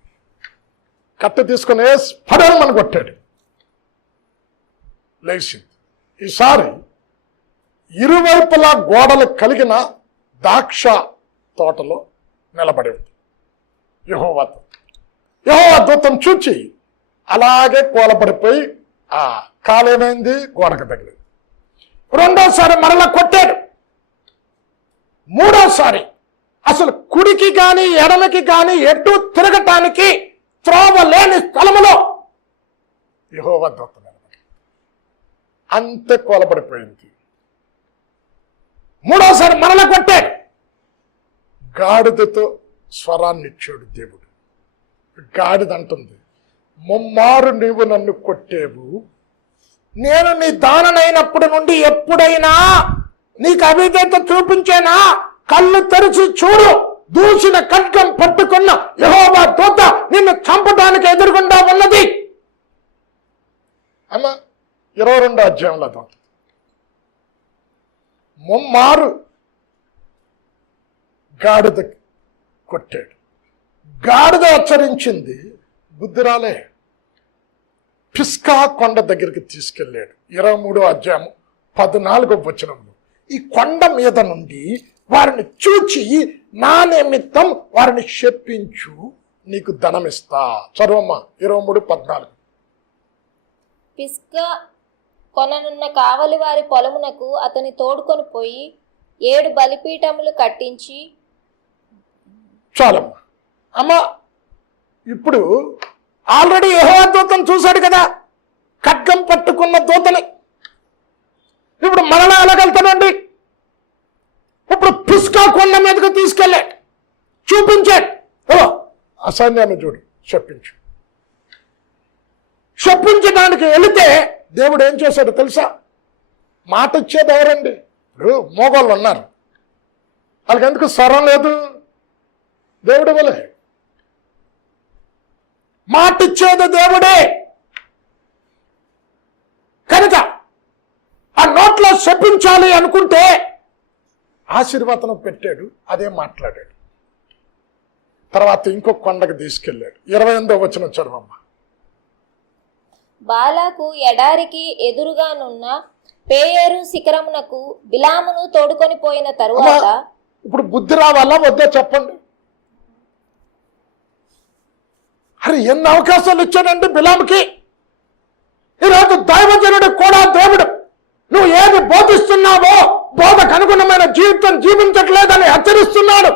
కత్తి తీసుకుని పడమని కొట్టాడు, లేచింది. ఈసారి ఇరువైపులా గోడలు కలిగిన ద్రాక్ష తోటలో నిలబడి ఉంది. యెహోవా దూతను చూచి అలాగే కూలబడిపోయి ఆ కాలేమైంది, గోడకు తగిలింది. రెండోసారి మరలా కొట్టాడు. మూడోసారి అసలు కుడికి కానీ ఎడమకి కానీ ఎటు తిరగటానికి త్రోవ లేని స్థలములో యెహోవా దూత నిలబడి అంతే కూలబడిపోయింది. మూడోసారి మరల కొట్టాడు. గాడిదతో స్వరాన్ని ఇచ్చాడు దేవుడు. గాడిద అంటుంది, ముమ్మారు నీవు నన్ను కొట్టేవు, నేను నీ దాననైనప్పటి నుండి ఎప్పుడైనా నీకు అవిధేయత చూపించేనా? కళ్ళు తెరిచి చూడు, దూసిన ఖడ్గం పట్టుకున్న యెహోవా దూత నిన్ను చంపడానికి ఎదురుగుండా ఉన్నది. అమ్మా 22వ అధ్యాయంలో దూత ముమ్మారు గాడిద కొట్టాడు, గాడిద హెచ్చరించింది, బుద్ధి రాలే. పిస్కా కొండ దగ్గరికి తీసుకెళ్ళాడు. 23వ అధ్యాయం 14వ వచనంలో ఈ కొండ మీద నుండి వారిని చూచి నా నిమిత్తం వారిని శపించు, నీకు ధనమిస్తా. చదవమ్మా 23:14. పిస్గా కొననున్న కావలి వారి పొలమునకు అతని తోడుకొని పోయి 7 బలిపీఠములు కట్టించి. చాలమ్మా. అమ్మా ఇప్పుడు ఆల్రెడీ యెహోవా దూతను చూశాడు కదా, ఖడ్గం పట్టుకున్న దూతని. ఇప్పుడు మరలా ఎలాగెళ్తాడండి? ఇప్పుడు పిస్కా కొండ మీదకు తీసుకెళ్ళాడు, చూపించాడు. ఆ సైన్యాన్ని చూడు, చెప్పించడానికి వెళితే దేవుడు ఏం చేశాడు తెలుసా? మాట ఇచ్చేది ఎవరండి? ఇప్పుడు మోగోళ్ళు ఉన్నారు, వాళ్ళకి ఎందుకు స్వరం లేదు? దేవుడు వలే మాట ఇచ్చేది దేవుడే కనుక ఆ నోట్లో శపించాలి అనుకుంటే ఆశీర్వాదం పెట్టాడు, అదే మాట్లాడాడు. తర్వాత ఇంకో కొండకు తీసుకెళ్ళాడు. 28వ వచనం చదవమ్మ. బాలాకు ఎడారికి ఎదురుగానున్న పేయేరు శిఖరమునకు బిలామును తోడుకొని పోయిన తరువాత. ఇప్పుడు బుద్ధి రావాలా వద్దా చెప్పండి? అరే ఎన్ని అవకాశాలు ఇచ్చాడండి బిలాముకి. ఈరోజు దైవజనుడు కూడా దేవుడు నువ్వు ఏది బోధిస్తున్నావో బోధకు అనుగుణమైన జీవితం జీవించట్లేదని హెచ్చరిస్తున్నాడు,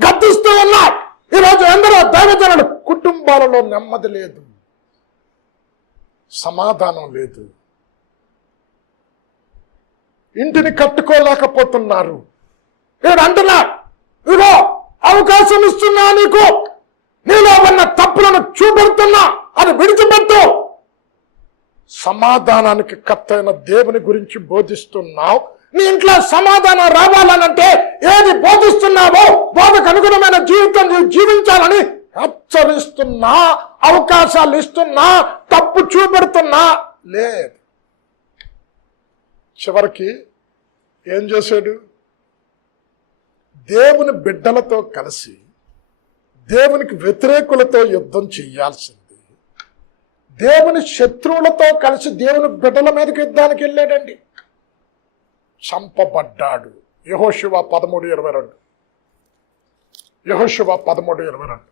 గద్దిస్తూ ఉన్నాడు. ఈరోజు ఎందరో దైవజనుడు కుటుంబాలలో నెమ్మది లేదు, సమాధానం లేదు, ఇంటిని కట్టుకోలేకపోతున్నారు. నేను అంటున్నా, ఇదిగో అవకాశం ఇస్తున్నా నీకు, నీలో ఉన్న తప్పులను చూపెడుతున్నా, అది విడిచిపెట్టు. సమాధానానికి కర్తైన దేవుని గురించి బోధిస్తున్నావు. నీ ఇంట్లో సమాధానం రావాలనంటే ఏది బోధిస్తున్నావో బోధకు అనుగుణమైన జీవితం నువ్వు జీవించాలని హెచ్చరిస్తున్నా, అవకాశాలు ఇస్తున్నా, తప్పు చూపెడుతున్నా లేదు. చివరికి ఏం చేశాడు? దేవుని బిడ్డలతో కలిసి దేవునికి వ్యతిరేకులతో యుద్ధం చెయ్యాల్సింది, దేవుని శత్రువులతో కలిసి దేవుని బిడ్డల మీదకి యుద్ధానికి వెళ్ళాడండి. చంపబడ్డాడు. యెహోషువ 13:22. యెహోషువ 13:22.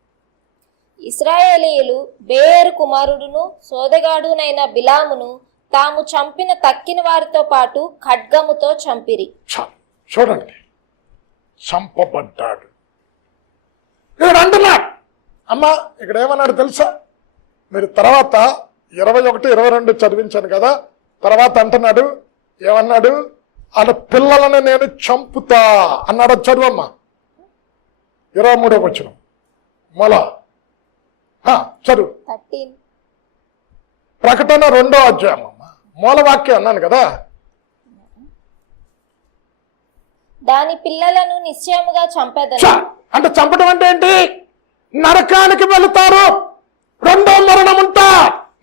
ఇశ్రాయేలీయులు బేయేరు కుమారుడును సోదగాడునైన బిలామును తాము చంపిన తక్కిన వారితో పాటు ఖడ్గముతో చంపిరి. చూడండి, చంపబడ్డాడు. ఇక్కడ అంటున్నాడు. అమ్మా ఇక్కడ ఏమన్నాడు తెలుసా? మీరు తర్వాత 21-22 చదివించాను కదా, తర్వాత అంటున్నాడు, ఏమన్నాడు? వాళ్ళ పిల్లలను నేను చంపుతా అన్నాడు. చదువమ్మా 23వ వచనం మొల చదువు. ప్రకటన 2వ అధ్యాయం అమ్మా, మూలవాక్యం అన్నాను కదా. దాని పిల్లలను నిశ్చయముగా చంపేదను. అంటే చంపడం అంటే ఏంటి? నరకానికి వెళుతారు, రెండో మరణం ఉంటా.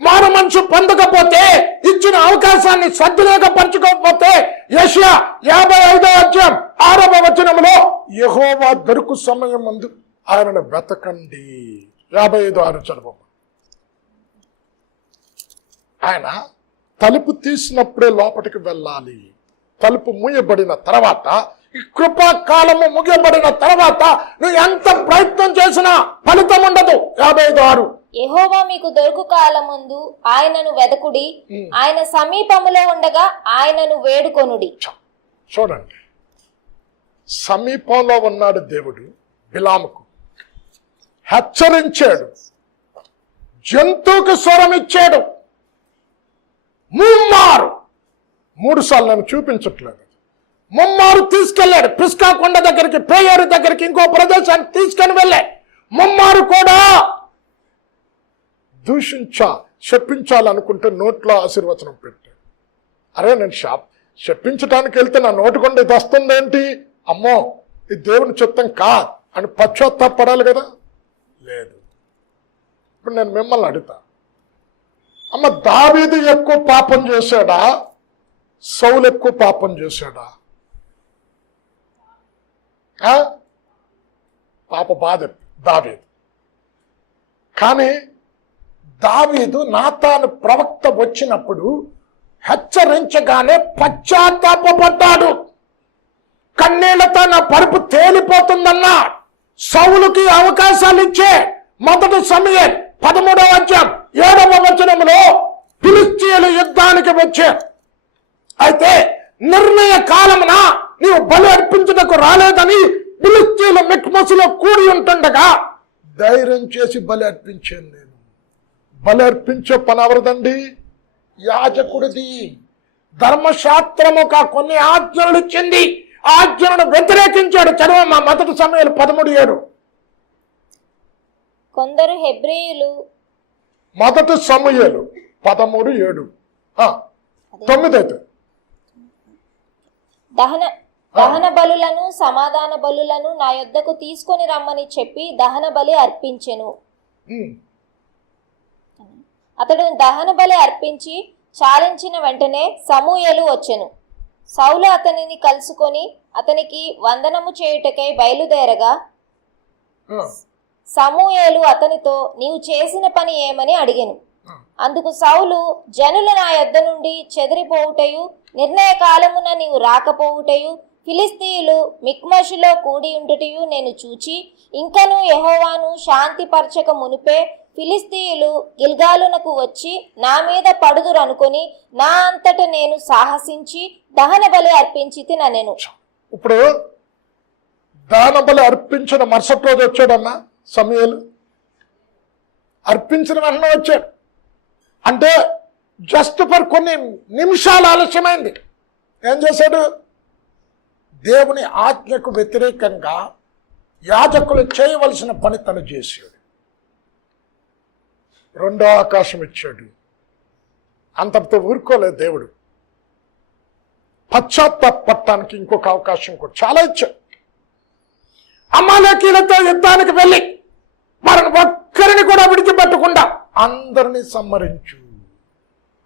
మారు మనసు పొందకపోతే, ఇచ్చిన అవకాశాన్ని సద్వినియోగపరచుకోకపోతే, యెషయా 55వ అధ్యాయం 6వ వచనంలో యెహోవా దొరుకు సమయం ముందు ఆయనను వెతకండి. 55:6 చదువు. ఆయన తలుపు తీసినప్పుడే లోపలికి వెళ్ళాలి. తలుపు మూయబడిన తర్వాత, ఈ కృపాకాలము ముగియబడిన తర్వాత నువ్వు ఎంత ప్రయత్నం చేసినా ఫలితం ఉండదు. 55:6. యెహోవా మీకు దొరుకు కాలమందు ఆయనను వెదకుడి, ఆయన సమీపములో ఉండగా ఆయనను వేడుకొనుడి. చూడండి, సమీపంలో ఉన్నాడు దేవుడు. బిలాముకు హెచ్చరించాడు, జంతువుకు స్వరం ఇచ్చాడు. 3 సార్లు నేను చూపించట్లేదు, 3 తీసుకెళ్ళాడు. పిస్కా కొండ దగ్గరికి, పేయేరు దగ్గరికి, ఇంకో ప్రదేశానికి తీసుకొని వెళ్ళాడు. 3 కూడా శపించాలనుకుంటే నోట్లో ఆశీర్వచనం పెట్టాడు. అరే నేను శపించడానికి వెళ్తే నా నోటి కొండ ఇది వస్తుందేంటి, అమ్మో ఇది దేవుని చిత్తం కాదు అని పశ్చాత్తాపడాలి కదా. లేదు. ఇప్పుడు నేను మిమ్మల్ని అడుగుతా, అమ్మ దావీదు ఎక్కువ పాపం చేశాడా, సౌలు ఎక్కువ పాపం చేశాడా? పాప బాధ దావీదు. కానీ దావీదు నాతాను ప్రవక్త వచ్చినప్పుడు హెచ్చరించగానే పశ్చాత్తాపడ్డాడు. కన్నీళ్లతో నా పరుపు తేలిపోతుందన్నా సౌలుకి అవకాశాలు ఇచ్చే మొదటి సమూయేలు 13వ అధ్యాయం 7వ వచనంలో ఫిలిష్తీయులు యుద్ధానికి వచ్చారు. అయితే నిర్ణయ కాలమున నీవు బలి అర్పించుటకు రాలేదని ఫిలిష్తీయులు మిక్మసులో కూడి ఉంటుండగా ధైర్యం చేసి బలి అర్పించాను. నేను బలి అర్పించే పని ఎవరిదండి? యాజకుడిది. ధర్మశాస్త్రముగా కొన్ని ఆజ్ఞలు ఇచ్చింది, ఆజ్ఞలను వ్యతిరేకించాడు. చదవమ్మా మొదటి సమూయేలు 13:7. కొందరు హెబ్రీయులు మొదటి సమూయేలు 13:7. 9 అయితే దహన బలులను సమాధాన బలులను నా యొద్దకు తీసుకొని రమ్మని చెప్పి దహన బలి అర్పించెను. అతడు దహన బలి అర్పించి చాలించిన వెంటనే సమూయేలు వచ్చెను. సౌలు అతనిని కలుసుకొని అతనికి వందనము చేయుటకై బయలుదేరగా సమూయేలు అతనితో నీవు చేసిన పని ఏమని అడిగెను. అందుకు సౌలు జనులు నా యొద్ద నుండి చెదిరిపోవుటయు నిర్ణయ కాలమున నీవు రాకపోవుటయు ఫిలిష్తీయులు మిక్మషులో కూడి ఉండుటయు నేను చూచి ఇంకను యెహోవాను శాంతిపరచక మునిపే ఫిలిష్తీయులు గిల్గాలునకు వచ్చి నా మీద పడుదురనుకొని నా అంతట నేను సాహసించి దహన బలి అర్పించి తిననెను. ఇప్పుడు దహన బలి అర్పించిన మరుసటి రోజు వచ్చాడన్నా సమూయేలు. అర్పించిన వెంటనే వచ్చాడు. అంటే జస్ట్ ఫర్ కొన్ని నిమిషాలు ఆలస్యమైంది. ఏం చేశాడు? దేవుని ఆజ్ఞకు వ్యతిరేకంగా యాజకులు చేయవలసిన పని తను చేశాడు. రెండో అవకాశం ఇచ్చాడు. అంతటితో ఊరుకోలేదు దేవుడు. పశ్చాత్తాపడటానికి ఇంకొక అవకాశం కూడా చాలా ఇచ్చాడు. అమాలేకీయులతో యుద్ధానికి వెళ్ళి వారిని ఒక్కరిని కూడా విడిచిపెట్టకుండా అందరినీ సంహరించు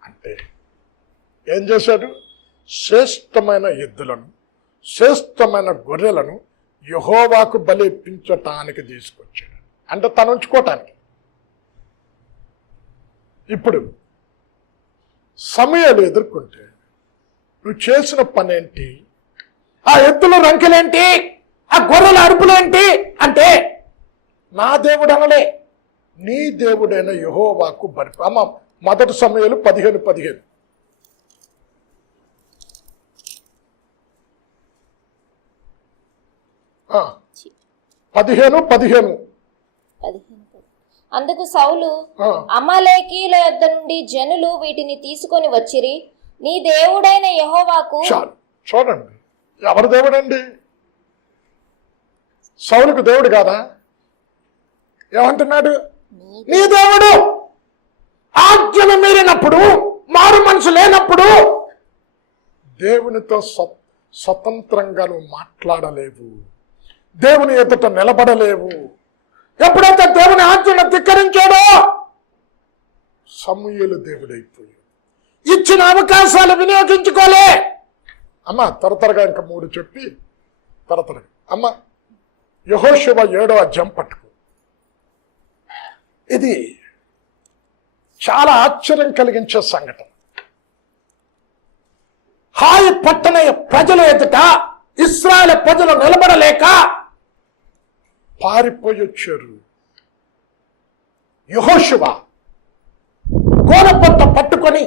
అంటే ఏం చేశాడు? శ్రేష్టమైన ఎద్దులను శ్రేష్టమైన గొర్రెలను యెహోవాకు బలి ఇప్పించటానికి తీసుకొచ్చాడు. అంటే తను ఉంచుకోవటానికి. ఇప్పుడు సమూయేలు ఎదుర్కొంటే నువ్వు చేసిన పని ఏంటి? ఆ ఎద్దుల రంకెలేంటి? ఆ గొర్రెల అరుపులేంటి? అంటే నా దేవుడు అనలే, నీ దేవుడైన యెహోవాకు బలి. అమ్మ మొదటి సమూయేలు 15:15. 15:15. అందుకు సౌలు అమాలేకీయుల యొద్ద నుండి జనులు వీటిని తీసుకొని వచ్చిరి, నీ దేవుడైన యెహోవాకు. చూడండి, ఎవరి దేవుడండి? సౌలుకు దేవుడు కాదా? ఏమంటున్నాడు? నీ దేవుడు. ఆజ్ఞను మీరినప్పుడు, మారు మనసు లేనప్పుడు దేవునితో స్వతంత్రంగా నువ్వు మాట్లాడలేవు, దేవుని ఎదుట నిలబడలేవు. ఎప్పుడైతే దేవుని ఆజ్ఞను ధిక్కరించాడో సమూయేలు దేవుడైపోయాడు. ఇచ్చిన అవకాశాలు వినియోగించుకోలే. అమ్మ త్వరగా ఇంకా 3 చెప్పి త్వరగా అమ్మ యెహోషువ 7వ అధ్యాయం పట్టుకో. ఇది చాలా ఆశ్చర్యం కలిగించే సంఘటన. హాయి పట్టణ ప్రజల ఎదుట ఇశ్రాయేలు ప్రజలు నిలబడలేక పారిపోయి వచ్చారు. యెహోషువ గోనపట్ట పట్టుకొని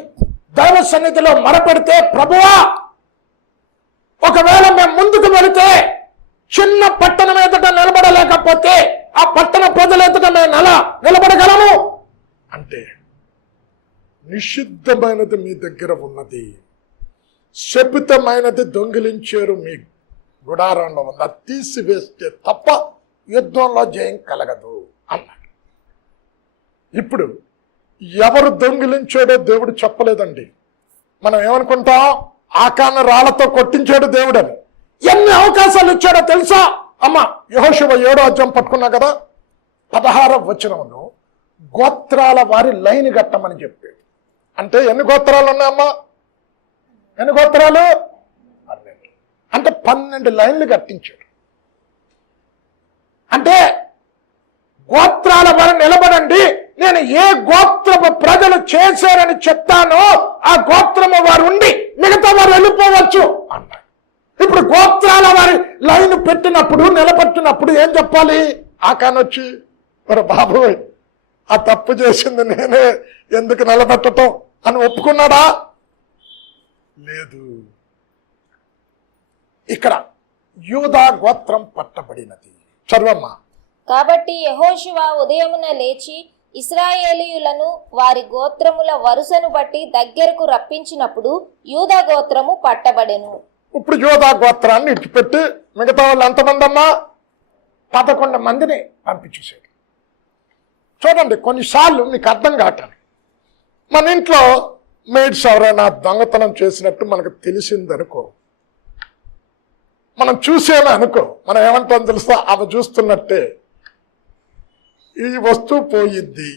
దైవ సన్నిధిలో మొరపెడితే, ప్రభువా ఒకవేళ మేము ముందుకు వెళితే చిన్న పట్టణం ఎదుట నిలబడలేకపోతే ఆ పట్టణ ప్రజల ఎదుట మేము ఎలా నిలబడగలము అంటే, నిషిద్ధమైనది మీ దగ్గర ఉన్నది, శపితమైనది దొంగిలించారు మీ గుడారంలో ఉంది, అది తీసివేస్తే తప్ప యుద్ధంలో జయం కలగదు అన్నాడు. ఇప్పుడు ఎవరు దొంగిలించాడో దేవుడు చెప్పలేదండి. మనం ఏమనుకుంటాం, ఆకాను రాళ్లతో కొట్టించాడు దేవుడు అని. ఎన్ని అవకాశాలు ఇచ్చాడో తెలుసా అమ్మ? యెహోషువ 7వ అధ్యాయం పట్టుకున్నా కదా, 16వ వచనంలో గోత్రాల వారి లైన్ కట్టమని చెప్పాడు. అంటే ఎన్ని గోత్రాలు ఉన్నాయమ్మా? ఎన్ని గోత్రాలు? 12. అంటే 12 లైన్లు కట్టించాడు. అంటే గోత్రాల వారు నిలబడండి, నేను ఏ గోత్రము ప్రజలు చేశారని చెప్తానో ఆ గోత్రము వారు ఉండి మిగతా వారు వెళ్ళిపోవచ్చు అన్నాడు. ఇప్పుడు గోత్రాల వారి లైన్ పెట్టినప్పుడు, నిలబెట్టినప్పుడు ఏం చెప్పాలి? ఆకానొచ్చి, మరి బాబు ఆ తప్పు చేసింది నేనే, ఎందుకు నిలబెట్టడం అని ఒప్పుకున్నాడా? లేదు. ఇక్కడ యూదా గోత్రం పట్టబడినది. చదవమ్మా. కాబట్టి యెహోషువ ఉదయమున లేచి ఇశ్రాయేలీయులను వారి గోత్రముల వరుసను బట్టి దగ్గరకు రప్పించినప్పుడు యూదా గోత్రము పట్టబడెను. ఇప్పుడు యూదా గోత్రాన్ని ఇచ్చిపెట్టి మిగతా వాళ్ళు ఎంతమంది అమ్మా? 11 మందిని పంపించేశాడు. చూడండి, కొన్నిసార్లు మీకు అర్థం కావట్లేదు. మన ఇంట్లో మేడ్స్ ఎవరైనా దొంగతనం చేసినట్టు మనకు తెలిసిందనుకో, మనం చూసేలా అనుకో, మనం ఏమంటాం తెలుసా? అవి చూస్తున్నట్టే ఈ వస్తువు పోయిద్ది,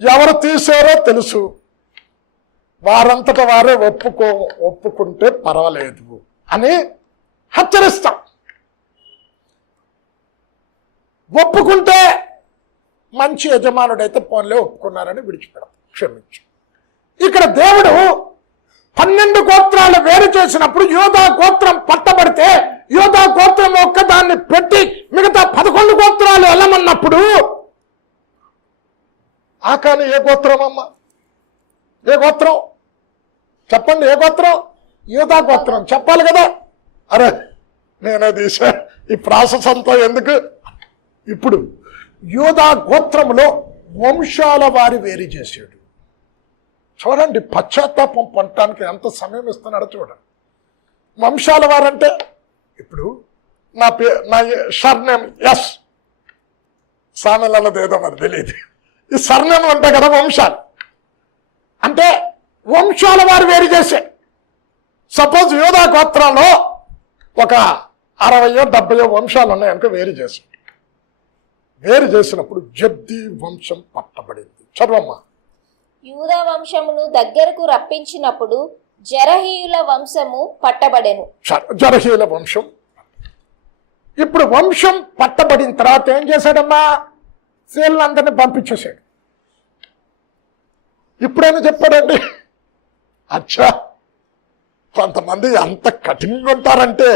ఎవరు తీసారో తెలుసు, వారంతట వారే ఒప్పుకుంటే పర్వాలేదు అని హెచ్చరిస్తాం. ఒప్పుకుంటే మంచి యజమానుడైతే పోన్లే ఒప్పుకున్నారని విడిచిపెడతాం, క్షమించు. ఇక్కడ దేవుడు 12 గోత్రాలు వేరు చేసినప్పుడు యూదా గోత్రం పట్టబడితే యూదా గోత్రం ఒక్కదాన్ని పెట్టి మిగతా 11 గోత్రాలు వెళ్ళమన్నప్పుడు ఆకాను ఏ గోత్రం అమ్మా? ఏ గోత్రం చెప్పండి? ఏ గోత్రం? యూదా గోత్రం చెప్పాలి కదా. అరే నేనే తీసా, ఈ ప్రాసెస్ అంతా ఎందుకు? ఇప్పుడు యూదా గోత్రంలో వంశాల వారి వేరు చేశాడు. చూడండి, పశ్చాత్తాపం పొందటానికి ఎంత సమయం ఇస్తున్నాడో చూడండి. వంశాల వారంటే ఇప్పుడు నా సర్నేమ్ ఎస్, సామెలన్నది ఏదో మరి తెలియదు, ఈ సర్నేమ్ ఉంటాయి కదా వంశాలు. అంటే వంశాల వారు వేరు చేసే. సపోజ్ యూదా గోత్రంలో ఒక 60-70 వంశాలు ఉన్నాయనుకో, వేరు చేసి వేరు చేసినప్పుడు జబ్ది వంశం పట్టబడింది. చదవమ్మా. యూదా వంశమును దగ్గరకు రప్పించినప్పుడు జెరహీయుల వంశము పట్టబడెను. జెరహీయుల వంశం. ఇప్పుడు వంశం పట్టబడిన తర్వాత ఏం చేశాడమ్మా? వీళ్ళందరినీ పంపించేశాడు. ఇప్పుడేమో చెప్పాడండి, అచ్చా కొంతమంది ఎంత కఠినంగా ఉంటారంటే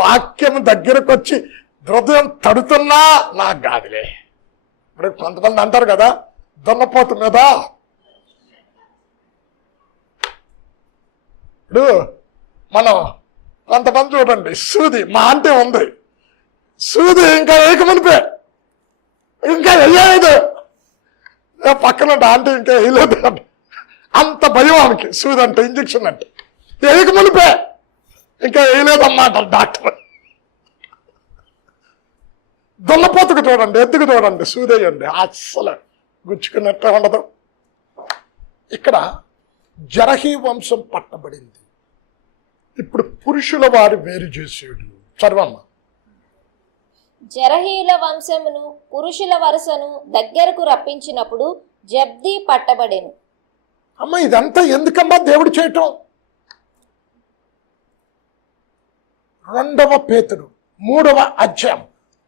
వాక్యం దగ్గరకు వచ్చి హృదయం తడుతున్నా నాకు కాదులే. ఇప్పుడు కొంతమంది అంటారు కదా, దున్నపోతు మీద ఇప్పుడు మనం కొంతమంది చూడండి, సూది మా ఆంటీ ఉంది, సూది ఇంకా వేయకమునిపే ఇంకా వేయలేదు, పక్కన ఆంటీ ఇంకా వేయలేదు, అంత భయం ఆమెకి సూది అంటే, ఇంజక్షన్ అంటే. వేయకమునిపే ఇంకా వేయలేదన్నమాట డాక్టర్. దున్నపోతుకు చూడండి, ఎత్తుకు చూడండి, సూదేయండి, అస్సలు గుచ్చుకున్నట్టే ఉండదు. ఇక్కడ జెరహీ వంశం పట్టబడింది. ఇప్పుడు పురుషుల వారు వేరు చేసాడు. చదవమ్మ. జెరహీయుల వంశమును పురుషుల వరుసను దగ్గరకు రప్పించినప్పుడు జబ్ది పట్టబడెను. అమ్మ ఇదంతా ఎందుకమ్మా దేవుడు చేయటం? 2వ పేతురు 3వ అధ్యాయం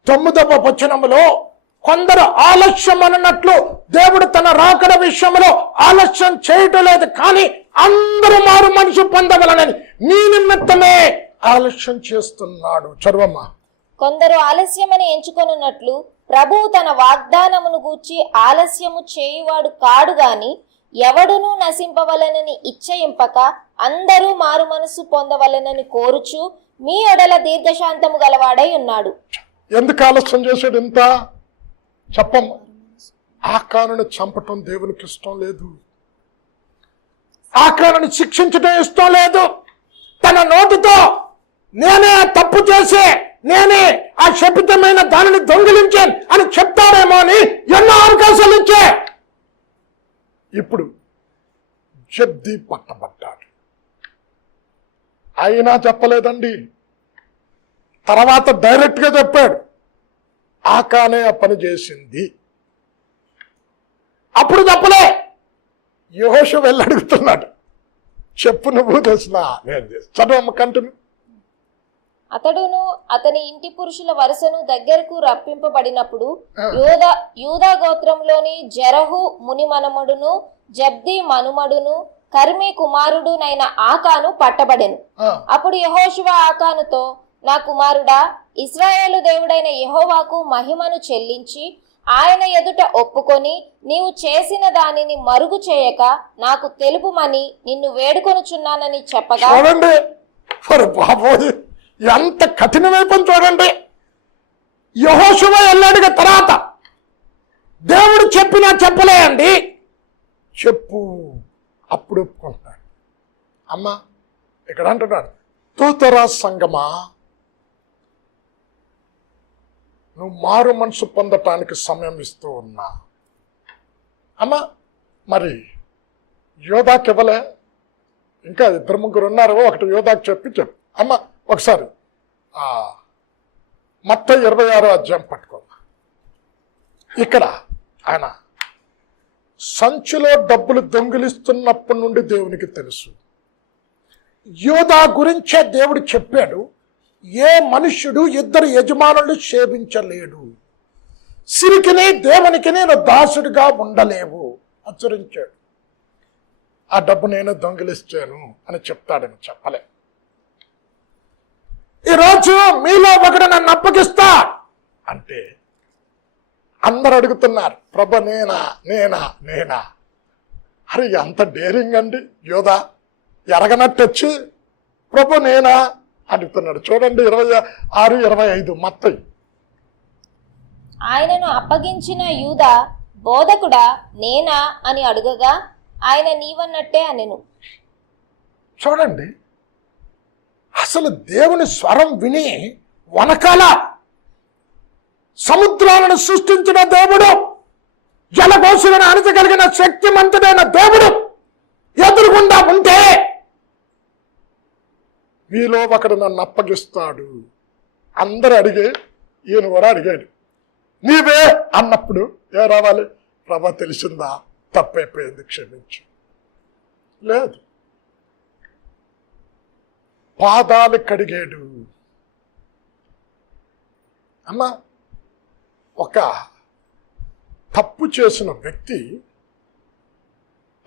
9వ వచనములో కొందరు ఆలస్యం అన్నట్లు దేవుడు తన రాకడ విషయంలో ఆలస్యం చేయటం లేదు, కానీ అందరూ మారు మనసు పొందవలనని నీ నిమిత్తమే ఆలస్యం చేస్తున్నాడు. చదవమ్మా. కొందరు ఆలస్యమని ఎంచుకొనున్నట్లు ప్రభువు తన వాగ్దానమును గూర్చి ఆలస్యము చేయువాడు కాడు గాని ఎవడునూ నశింపవలనని ఇచ్చయింపక అందరూ మారు మనసు పొందవలనని కోరుచు మీ ఎడల దీర్ఘశాంతము గలవాడై ఉన్నాడు. ఎందుకు ఆలస్యం చేశాడు ఇంత? చెప్పమ్మా. ఆకానుని చంపటం దేవునికి ఇష్టం లేదు, ఆకానుని శిక్షించడం ఇష్టం లేదు. తన నోటితో నేనే తప్పు చేసే, నేనే ఆ శపితమైన దానిని దొంగిలించాను అని చెప్తాడేమో అని ఎన్నో అవకాశాలు ఇచ్చే ఇప్పుడు జబ్ది పట్టబడ్డాడు. అయినా చెప్పలేదండి, తర్వాత డైరెక్ట్గా చెప్పాడు, ఆకానే ఆ పని చేసింది. అప్పుడు చెప్పలే. యెహోషువ వెళ్ళి అడుగుతున్నాడు, చెప్పు నువ్వు తెలిసిన నేను చేసి చదవమ్మ కంటిన్యూ. అతడును అతని ఇంటి పురుషుల వరుసను దగ్గరకు రప్పింపబడినప్పుడు యూదా గోత్రంలోని జెరహు ముని మనుమడును జబ్ది మనుమడును కర్మి కుమారుడునైన ఆకాను పట్టబడెను. అప్పుడు యెహోషువ ఆకానుతో, నా కుమారుడా, ఇశ్రాయేలు దేవుడైన యెహోవాకు మహిమను చెల్లించి ఆయన ఎదుట ఒప్పుకొని నీవు చేసిన దానిని మరుగు చేయక నాకు తెలుపుమని నిన్ను వేడుకొనుచున్నానని చెప్పగా, చూడండి బాబోయ్ ఎంత కఠినమైపోయింది చూడండి. యెహోషువ వెళ్ళాడుగా తర్వాత దేవుడు చెప్పినా చెప్పలే అండి, చెప్పు అప్పుడు ఒప్పుకుంటున్నాడు. అమ్మ ఇక్కడ అంటున్నాడు, తూతరా సంగమా, నువ్వు మారు మనసు పొందటానికి సమయం ఇస్తూ ఉన్నా. అమ్మ మరి యోధాకి ఇవ్వలే, ఇంకా 2-3 ఉన్నారు, ఒకటి యోధాకి చెప్పు. అమ్మ ఒకసారి మత్తయి 26వ అధ్యాయం పట్టుకోమ్మా. ఇక్కడ ఆయన సంచిలో డబ్బులు దొంగిలిస్తున్నప్పటి నుండి దేవునికి తెలుసు. యోధా గురించే దేవుడు చెప్పాడు, ఏ మనుష్యుడు 2 యజమానులు సేవించలేడు, సిరికిని దేవునికి నేను దాసుడిగా ఉండలేవు హెచ్చరించాడు. ఆ డబ్బు నేను దొంగిలిస్తాను అని చెప్తాడని చెప్పలే. ఈరోజు మీలో ఒకడు నన్ను అప్పగిస్తా అంటే అందరు అడుగుతున్నారు, ప్రభు నేనా నేనా నేనా. అరే అంత డేరింగ్ అండి యోధా, ఎరగనట్టొచ్చి ప్రభు నేనా అడుగుతున్నాడు. చూడండి 26-25 మత్తయి. ఆయనను అప్పగించిన యూదా, బోధకుడా నేనా అని అడుగగా ఆయన నీవన్నట్టే అనెను. చూడండి అసలు దేవుని స్వరం విని వనకాల. సముద్రాలను సృష్టించిన దేవుడు, జలకోశులను అణచగలిగిన శక్తిమంతుడైన దేవుడు ఎదురుగుండా ఉంటే మీలో ఒకడు నన్ను అప్పగిస్తాడు. అందరూ అడిగే ఈయన కూడా అడిగాడు, నీవే అన్నప్పుడు ఏ రావాలి, ప్రభా తెలిసిందా, తప్పైపోయింది, క్షమించు. లేదు, పాదాలు కడిగాడు. అమ్మా ఒక తప్పు చేసిన వ్యక్తి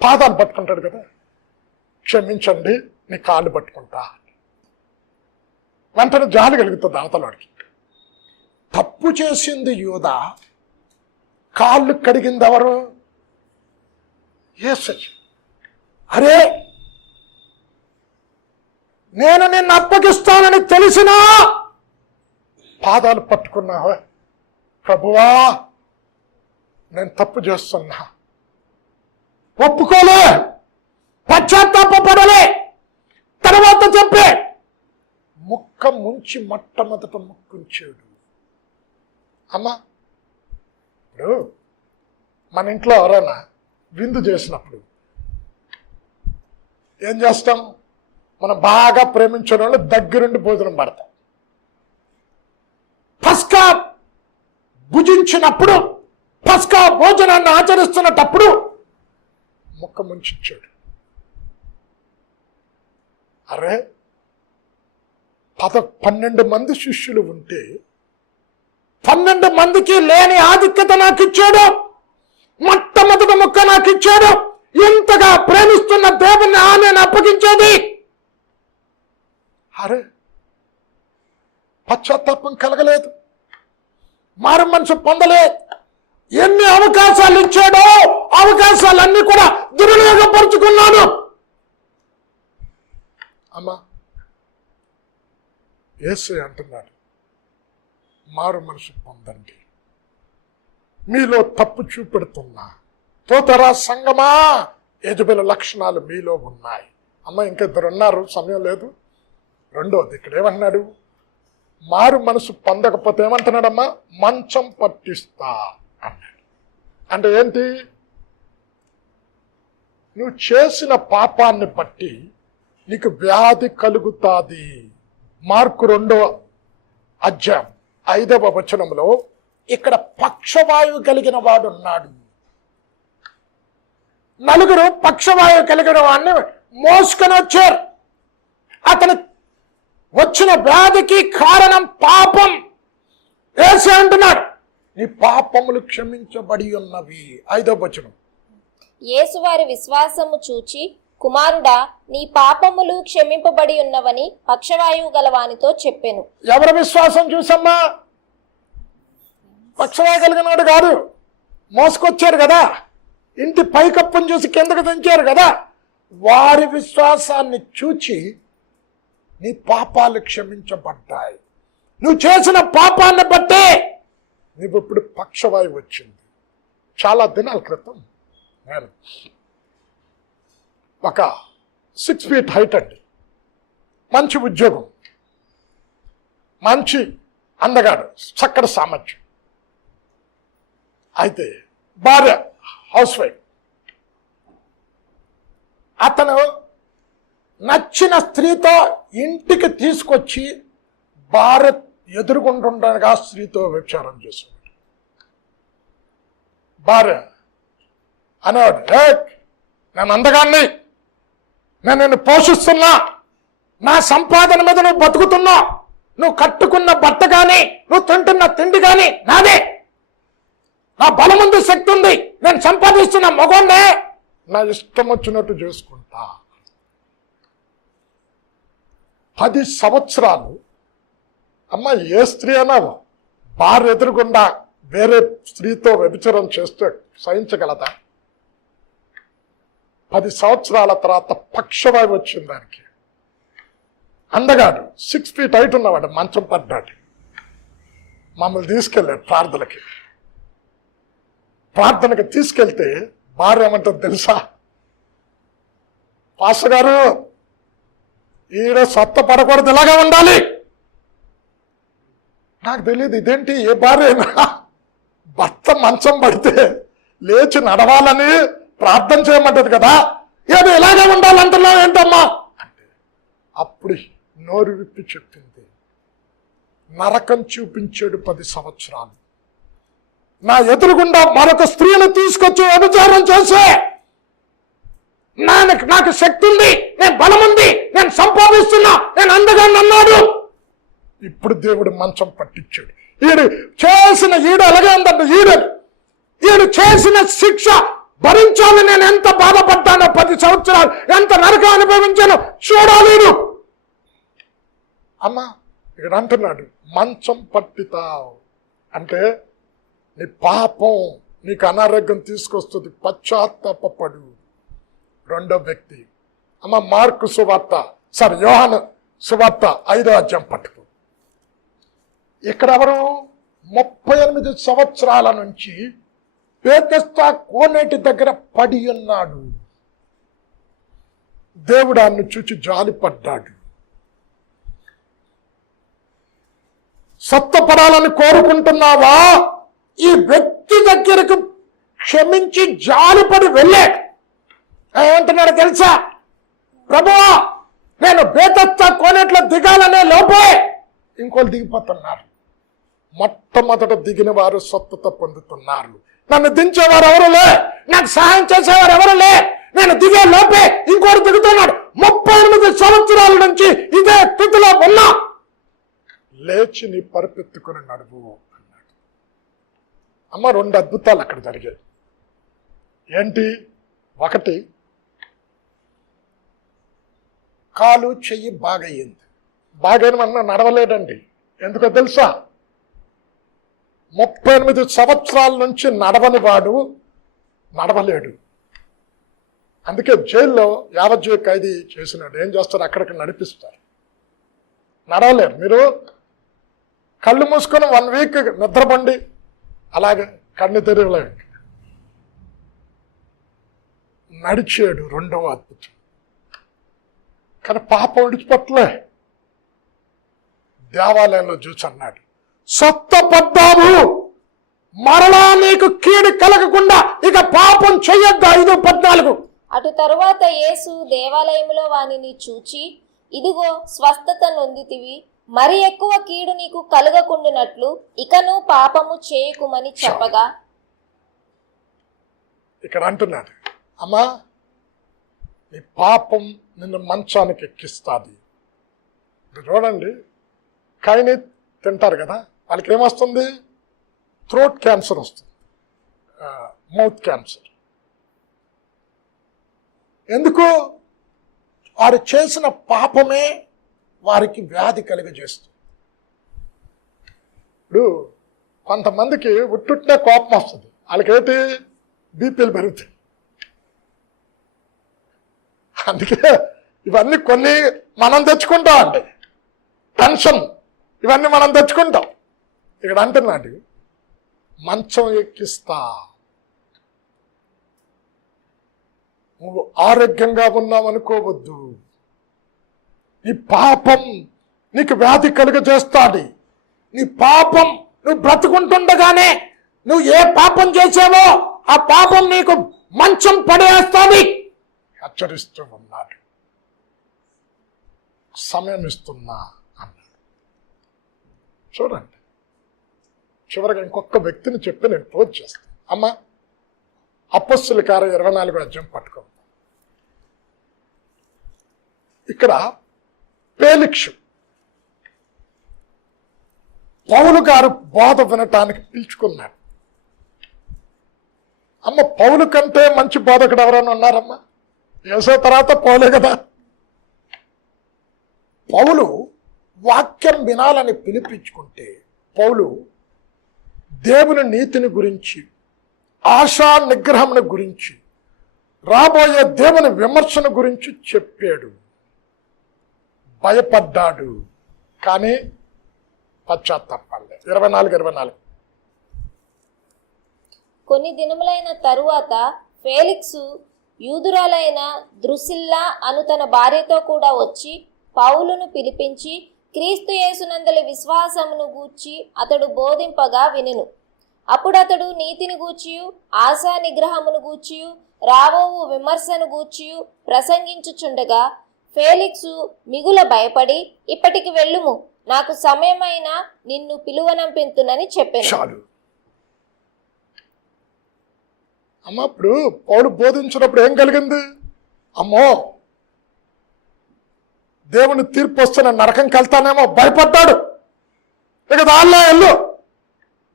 పాదాలు పట్టుకుంటాడు కదా, క్షమించండి నీ కాళ్ళు పట్టుకుంటా, వెంటనే జాలి కలుగుతుంది అవతలవాడికి. తప్పు చేసింది యూదా, కాళ్ళు కడిగింది ఎవరు? యేసయ్య. అరే నేను నిన్ను అప్పగిస్తానని తెలిసినా పాదాలు పట్టుకున్నావా, ప్రభువా నేను తప్పు చేస్తున్నా, ఒప్పుకోలే, పశ్చాత్తాపడలే, తర్వాత చెప్పే ముక్క ముంచి మొట్టమొదట ముక్కుంచాడు. అమ్మా ఇప్పుడు మన ఇంట్లో ఎవరైనా విందు చేసినప్పుడు ఏం చేస్తాం, మనం బాగా ప్రేమించిన వాళ్ళు దగ్గరుండి భోజనం పడతాం. పస్కా భుజించినప్పుడు, పస్కా భోజనాన్ని ఆచరిస్తున్నప్పుడు ముక్క ముంచిచ్చాడు. అరే 12 మంది శిష్యులు ఉంటే 12 మందికి లేని ఆధిక్యత నాకు ఇచ్చాడు, మొట్టమొదటి ముక్క నాకు ఇచ్చాడు. ఇంతగా ప్రేమిస్తున్న దేవుణ్ణి ఆమెను అప్పగించేది. అరే పశ్చాత్తాపం కలగలేదు, మారు మనసు పొందలేదు. ఎన్ని అవకాశాలు ఇచ్చాడో అవకాశాలన్నీ కూడా దుర్వినియోగపరుచుకున్నాను. అమ్మా యేసు అంటున్నాడు, మారు మనసు పొందండి, మీలో తప్పు చూపెడుతున్నా తోతరా సంగమా, యజబెల లక్షణాలు మీలో ఉన్నాయి. అమ్మ ఇంకా 2 ఉన్నారు, సమయం లేదు. రెండోది ఇక్కడ ఏమన్నాడు, మారు మనసు పొందకపోతే ఏమంటున్నాడమ్మా, మంచం పట్టిస్తా అన్నాడు. అంటే ఏంటి, నువ్వు చేసిన పాపాన్ని బట్టి నీకు వ్యాధి కలుగుతాది. మార్కు 2:5 ఇక్కడ పక్షవాయువు కలిగిన వాడు ఉన్నాడు. నలుగురు పక్షవాయువు కలిగిన వాడిని మోసుకొని వచ్చారు. అతను వచ్చిన వ్యాధికి కారణం పాపం. యేసు అంటున్నాడు, నీ పాపములు క్షమించబడి ఉన్నవి. 5వ యేసు వారి విశ్వాసము చూచి, కుమారుడా, నీ పాపములు క్షమింపబడి ఉన్నవని పక్షవాయువు గలవానితో చెప్పెను. ఎవరి విశ్వాసం చూసమ్మా? పక్షవాయు కలిగినాడు కాదు, మోసుకొచ్చారు కదా, ఇంటి పైకప్పును చూసి కిందకు దించారు కదా, వారి విశ్వాసాన్ని చూచి నీ పాపాలు క్షమించబడ్డాయి. నువ్వు చేసిన పాపాన్ని బట్టే నువ్వు ఇప్పుడు పక్షవాయువు వచ్చింది. చాలా దినాల క్రితం నేను ఒక 6 feet హైట్ అండి, మంచి ఉద్యోగం, మంచి అందగాడు, చక్కటి సామర్థ్యం. అయితే భార్య హౌస్ వైఫ్. అతను నచ్చిన స్త్రీతో ఇంటికి తీసుకొచ్చి భార్య ఎదుర్కొంటుండగా స్త్రీతో వ్యభిచారం చేశాడు. భార్య అనేవాడు, నేను అందగాన్ని, నేను నిన్ను పోషిస్తున్నా, నా సంపాదన మీద నువ్వు బతుకుతున్నా, నువ్వు కట్టుకున్న బట్ట కానీ నువ్వు తింటున్న తిండి కానీ నాదే, నా బలం ఉంది, శక్తి ఉంది, నేను సంపాదిస్తున్న మగోండే, నా ఇష్టం వచ్చినట్టు చేసుకుంటా. 10 సంవత్సరాలు అమ్మ, ఏ స్త్రీ అన్నావు భార్య ఎదురుగుండా వేరే స్త్రీతో వ్యభిచారం చేస్తే సహించగలదా? 10 సంవత్సరాల తర్వాత పక్షవాయువు వచ్చింది దానికి. అందగాడు, 6 feet హైట్ ఉన్నవాడు, మంచం పడ్డాడు. మమ్మల్ని తీసుకెళ్ళాడు ప్రార్థనకి తీసుకెళ్తే భార్య ఏమంటుంది తెలుసా? పాస్టర్ గారు, ఈడ సొత్త పడకూడదు, ఇలాగే ఉండాలి. నాకు తెలియదు ఇదేంటి, ఏ భార్య అయినా భర్త మంచం పడితే లేచి నడవాలని ప్రార్థన చేయమంటది కదా, ఏదో ఇలాగే ఉండాలంటున్నావు ఏంటమ్మా అంటే అప్పుడు నోరు విప్పి చెప్పింది, నరకం చూపించాడు 10 సంవత్సరాలు. నా ఎదురుగుండా మరొక స్త్రీని తీసుకొచ్చి వ్యభిచారం చేసే, నాకు శక్తి ఉంది, నేను బలం ఉంది, నేను సంపాదిస్తున్నా, నేను అందగాన్ని అన్నాడు. ఇప్పుడు దేవుడు మంచం పట్టించాడు. ఈడు అలాగే ఉందండి, ఈడు చేసిన శిక్ష భరించాలి. నేను ఎంత బాధపడ్డానో, 10 సంవత్సరాలు ఎంత నరకం అనుభవించానో చూడాలి. అమ్మా ఇక్కడ అంటున్నాడు, మంచం పట్టితావు అంటే నీ పాపం నీకు అనారోగ్యం తీసుకొస్తుంది, పశ్చాత్తాపపడు. 2వ వ్యక్తి అమ్మ, మార్కు సువార్త, యోహాను సువార్త 5వ అధ్యాయం పట్టుకో. ఇక్కడ ఎవరు 38 సంవత్సరాల నుంచి బేతెస్దా కోనేటి దగ్గర పడి ఉన్నాడు. దేవుడు ఆయన్ను చూచి జాలిపడ్డాడు. సత్తపడాలని కోరుకుంటున్నావా? ఈ వ్యక్తి దగ్గరకు క్షమించి జాలిపడి వెళ్ళాడు. ఏమంటున్నాడు తెలుసా? ప్రభువా, నేను బేతెస్దా కోనేట్లో దిగాలనే లోపే ఇంకోళ్ళు దిగిపోతున్నారు. మొట్టమొదట దిగిన వారు స్వస్థత పొందుతున్నారు. నన్ను దించేవారు ఎవరు లే, నాకు సహాయం చేసేవారు ఎవరు లే, నేను దిగే లోపే ఇంకోటి దిగుతున్నాడు. 38 సంవత్సరాల నుంచి ఇదే స్థితిలో ఉన్నా, లేచి నీ పరిపెత్తుకుని నడువు అన్నాడు. అమ్మ, 2 అద్భుతాలు అక్కడ జరిగాయి. ఏంటి? 1, కాలు చెయ్యి బాగయ్యింది. బాగైన నడవలేడండి. ఎందుకో తెలుసా? 38 సంవత్సరాల నుంచి నడవని వాడు నడవలేడు. అందుకే జైల్లో యావజ్జీవ ఖైదీ చేసినాడు. ఏం చేస్తారు? అక్కడికి నడిపిస్తారు. నడవలేరు. మీరు కళ్ళు మూసుకొని 1 వీక్ నిద్రపోండి, అలాగే కన్ను తెరవలేదు. నడిచాడు. 2వ అద్భుతం. కానీ పాపం విడిచిపెట్టలే. దేవాలయంలో చూసి అన్నాడు, సొత్తపడ్డావు, మరలా నీకు కీడు కలగకుండా ఇక పాపం చెయ్యొద్దు. 5:14 అటు తరువాత యేసు దేవాలయములో వానిని చూచి, ఇదిగో స్వస్థత నొందితివి, మరి ఎక్కువ కీడు నీకు కలుగకుండునట్లు ఇకను పాపము చేయకుమని చెప్పగా, ఇక్కడ అంటున్నాడు, అమ్మా నీ పాపం నిన్ను మంచానికి ఎక్కిస్తుంది. చూడండి, కైని తింటారు కదా, వాళ్ళకి ఏమొస్తుంది? థ్రోట్ క్యాన్సర్ వస్తుంది, మౌత్ క్యాన్సర్. ఎందుకు? వారు చేసిన పాపమే వారికి వ్యాధి కలిగజేస్తుంది. ఇప్పుడు కొంతమందికి ఉట్టుట్నే కోపం వస్తుంది, వాళ్ళకేంటి? బీపీలు పెరుగుతాయి. అందుకే ఇవన్నీ కొన్ని మనం తెచ్చుకుంటాం అండి, టెన్షన్ ఇవన్నీ మనం తెచ్చుకుంటాం. ఇక్కడ అంటున్నాడు, మంచం ఎక్కిస్తా. నువ్వు ఆరోగ్యంగా ఉన్నావనుకోవద్దు, నీ పాపం నీకు వ్యాధి కలుగజేస్తాది. నీ పాపం నువ్వు బ్రతుకుంటుండగానే నువ్వు ఏ పాపం చేసావో ఆ పాపం నీకు మంచం పడేస్తుంది. హెచ్చరిస్తూ ఉన్నాడు, సమయం ఇస్తున్నా అన్నాడు. చూడండి, చివరిగా ఇంకొక వ్యక్తిని చెప్పి నేను క్లోజ్ చేస్తాను. అమ్మా అపొస్తలుల కార్యం 24వ అధ్యాయం పట్టుకో. ఇక్కడ ఫేలిక్సు పౌలు గారు బోధ వినటానికి పిలుచుకున్నాడు. అమ్మ పౌలు కంటే మంచి బోధకుడు ఎవరైనా ఉన్నారమ్మా? యేసు తర్వాత పౌలే కదా. పౌలు వాక్యం వినాలని పిలిపించుకుంటే పౌలు దేవుని నీతిని గురించి, ఆశా నిగ్రహమును గురించి, రాబోయే దేవుని విమర్శన గురించి చెప్పాడు. భయపడ్డాడు, కానీ పశ్చాత్తాపడలేదు. 24 కొన్ని దినములైన తరువాత ఫేలిక్సు యూదురాలైన ద్రుసిల్లా అను తన భార్యతో కూడా వచ్చి పౌలును పిలిపించి క్రీస్తు యేసునందలి విశ్వాసమును గూర్చి అతడు బోధింపగా వినెను. అప్పుడు అతడు నీతిని గూర్చియు, ఆశా నిగ్రహమును గూర్చియు, రాబోవు విమర్శను గూర్చియు ప్రసంగించుచుండగా ఫేలిక్సు మిగుల భయపడి, ఇప్పటికి వెళ్ళుము, నాకు సమయమైనా నిన్ను పిలువనంపింతునని చెప్పాను. చాలు అమ్మ. ఇప్పుడు పౌలు బోధించినప్పుడు ఏం కలిగింది? అమ్మో దేవుని తీర్పు వస్తున్న నరకంకి వెళ్తానేమో భయపడ్డాడు. ఇక దానిలో వెళ్ళు.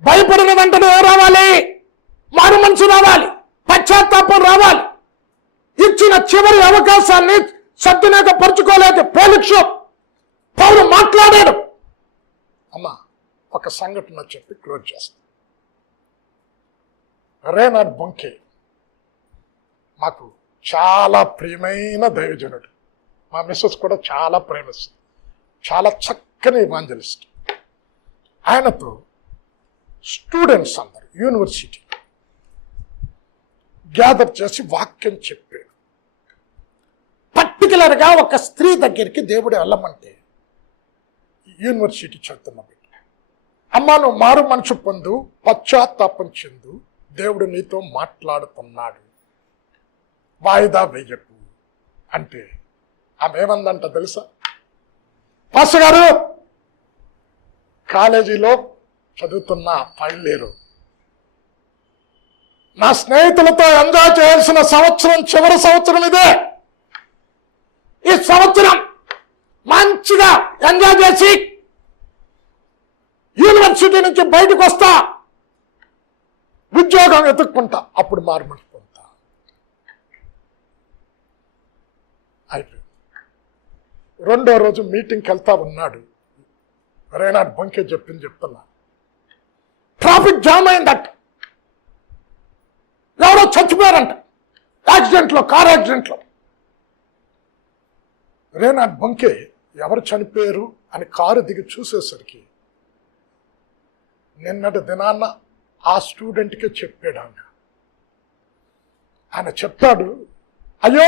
భయపడిన వెంటనే రావాలి, మారు మనసు రావాలి, పశ్చాత్తాపం రావాలి. ఇచ్చిన చివరి అవకాశాన్ని సద్వినియోగపరుచుకోలేక ఫేలిక్సు పౌలు మాట్లాడాడు. అమ్మా ఒక సంఘటన చెప్పి క్లోజ్ చేస్తాను. రేనాడ్ బొంకే మాకు చాలా ప్రియమైన దైవజనుడు. మా మిస్సెస్ కూడా చాలా ప్రేమిస్తుంది, చాలా చక్కని ఇవాంజలిస్ట్. ఆయనతో స్టూడెంట్స్ అందరు యూనివర్సిటీ గ్యాదర్ చేసి వాక్యం చెప్పాడు. పర్టికులర్గా ఒక స్త్రీ దగ్గరికి దేవుడు వెళ్ళమంటే యూనివర్సిటీ చదువుతున్న బిడ్డ, అమ్మా నువ్వు మారు మనసు పొందు, పశ్చాత్తాపం చెందు, దేవుడు నీతో మాట్లాడుతున్నాడు, వాయిదా వేయకు అంటే ఆమె ఏమందంట తెలుసా? పాస్టర్ గారు కాలేజీలో చదువుతున్న ఫైల్ లేరు, నా స్నేహితులతో ఎంజాయ్ చేయాల్సిన సంవత్సరం చివరి సంవత్సరం ఇదే, ఈ సంవత్సరం మంచిగా ఎంజాయ్ చేసి యూనివర్సిటీ నుంచి బయటకు వస్తా, ఉద్యోగం వెతుక్కుంటా, అప్పుడు మారుమని పొందుతా. అయిపోయింది. రెండో రోజు మీటింగ్కి వెళ్తా ఉన్నాడు. రేనాడ్ బొంకే చెప్తున్నా, ట్రాఫిక్ జామ్ అయిందట, ఎవరో చచ్చిపోయారంట యాక్సిడెంట్లో, కార్ యాక్సిడెంట్లో. రేనాడ్ బొంకే ఎవరు చనిపోయారు అని కారు దిగి చూసేసరికి నిన్నటి దినాన్న ఆ స్టూడెంట్కే చెప్పాడు. ఆయన చెప్పాడు, అయ్యో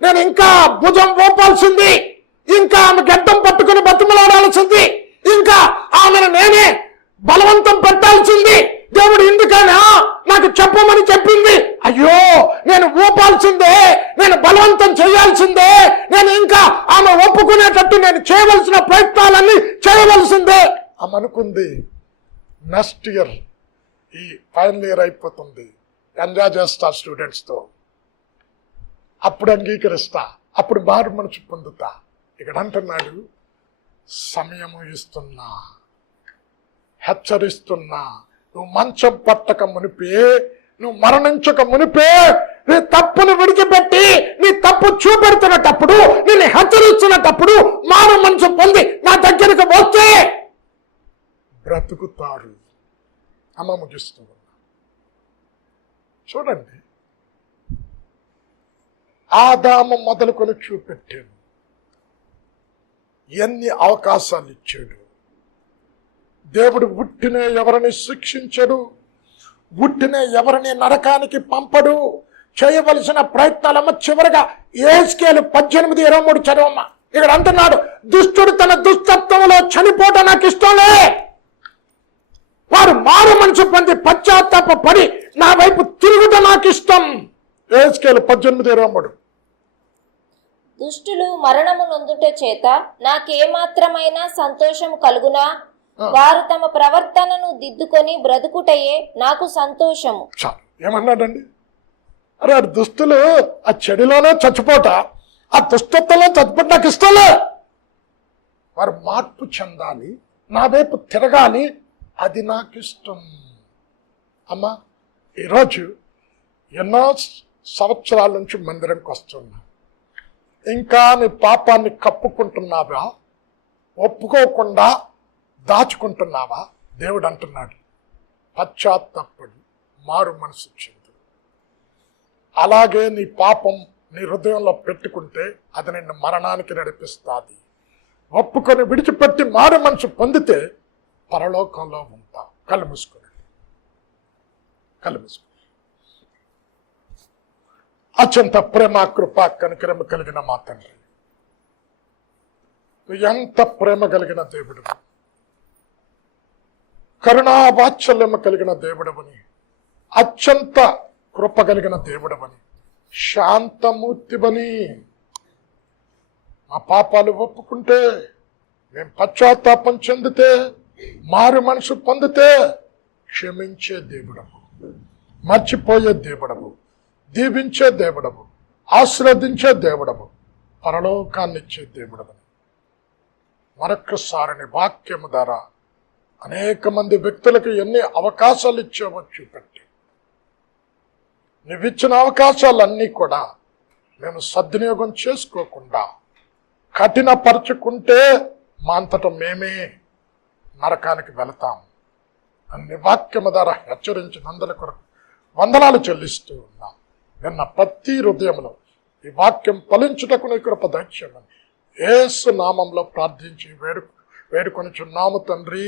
నేను ఇంకా భుజం మోపాల్సింది, ఇంకా ఆమె గడ్డం పట్టుకుని బతిమలాడాల్సింది, ఇంకా ఆమెను నేనే బలవంతం పెట్టాల్సింది, దేవుడు ఎందుకైనా నాకు చెప్పమని చెప్పింది, అయ్యో నేను ఊపాల్సింది ఒప్పుకునేటట్టు నేను చేయవలసిన ప్రయత్నాలన్నీ చేయవలసిందే ఆమె అనుకుంది. నెక్స్ట్ ఇయర్ ఈ ఫైనల్ ఇయర్ అయిపోతుంది, ఎంజాయ్ చేస్తా స్టూడెంట్స్తో, అప్పుడు అంగీకరిస్తా, అప్పుడు మారు మనసు పొందుతా. ఇక్కడ అంటున్నాడు, సమయము ఇస్తున్నా, హెచ్చరిస్తున్నా, నువ్వు మంచం పట్టక మునిపే, నువ్వు మరణించక మునిపే, నీ తప్పును విడిచిపెట్టి నీ తప్పు చూపెడుతున్నటప్పుడు, నేను హెచ్చరిస్తున్నటప్పుడు మారు మనసు పొంది నా దగ్గరికి వస్తే బ్రతుకుతారు. అమ్మ ముగిస్తూ ఉన్నా. చూడండి, ఆదాము మొదలుకొని చూపెట్టాను, ఎన్ని అవకాశాలు ఇచ్చాడు. దేవుడు ఉట్టినే ఎవరిని శిక్షించడు, ఉట్టినే ఎవరిని నరకానికి పంపడు. చేయవలసిన ప్రయత్నాలమ్మ చివరిగా యెహెజ్కేలు 18:23 చదవమ్మ. ఇక్కడ అంటున్నాడు, దుష్టుడు తన దుష్టత్వంలో చనిపోవడం నాకు ఇష్టంలే, వారు మారు మనసు పొంది పశ్చాత్తాప పడి నా వైపు తిరుగుట నాకు ఇష్టం. యెహెజ్కేలు 18:23. దుష్టులు మరణము నొందుట చేత నాకేమాత్రమైన సంతోషము కలుగునా, వారు తమ ప్రవర్తనను దిద్దుకొని బ్రతుకుటయే నాకు సంతోషము. ఏమన్నాడండి? అరే ఆ దుస్తులు ఆ చెడులోనే చచ్చిపోట, ఆ దుష్టత్వంలో చచ్చిపోట నాకు ఇష్టంలే, వారు మార్పు చెందాలి, నా వైపు తిరగాలి, అది నాకు ఇష్టం. అమ్మా, ఈరోజు ఎన్నో సంవత్సరాల నుంచి మందిరంకి వస్తున్నా, ఇంకా నీ పాపాన్ని కప్పుకుంటున్నావా, ఒప్పుకోకుండా దాచుకుంటున్నావా? దేవుడు అంటున్నాడు, పశ్చాత్తాపడి మారు మనసు చెందు. అలాగే నీ పాపం నీ హృదయంలో పెట్టుకుంటే అది నిన్ను మరణానికి నడిపిస్తుంది. ఒప్పుకొని విడిచిపెట్టి మారు మనసు పొందితే పరలోకంలో ఉంటావు. కళ్ళు మూసుకొని, కళ్ళు మూసుకొని. అత్యంత ప్రేమ కృప కనికరమ కలిగిన మా తండ్రి, ఎంత ప్రేమ కలిగిన దేవుడు, కరుణా వాత్సల్యము కలిగిన దేవుడవని, అత్యంత కృప కలిగిన దేవుడవని, శాంతమూర్తివని, మా పాపాలు ఒప్పుకుంటే, మేము పశ్చాత్తాపం చెందితే, మారు మనసు పొందితే క్షమించే దేవుడవు, మర్చిపోయే దేవుడవు, దీవించే దేవుడవు, ఆశీర్వదించే దేవుడవు, పరలోకాన్నిచ్చే దేవుడవు. మరొక్కసారి వాక్యము ద్వారా అనేక మంది వ్యక్తులకు ఎన్ని అవకాశాలు ఇచ్చావో చూపెట్టి, నువ్విచ్చిన అవకాశాలన్నీ కూడా మేము సద్వినియోగం చేసుకోకుండా కఠినపరచుకుంటే మా అంతటా మేమే నరకానికి వెళతాం. అన్ని వాక్యము ద్వారా హెచ్చరించినందుల కొరకు వందనాలు చెల్లిస్తూ ఉన్నాం. విన్న ప్రతి హృదయంలో ఈ వాక్యం ఫలించుటకు నీ కృప దయచేయమని యేసు నామంలో ప్రార్థించి వేడుకొనుచున్నాము తండ్రి.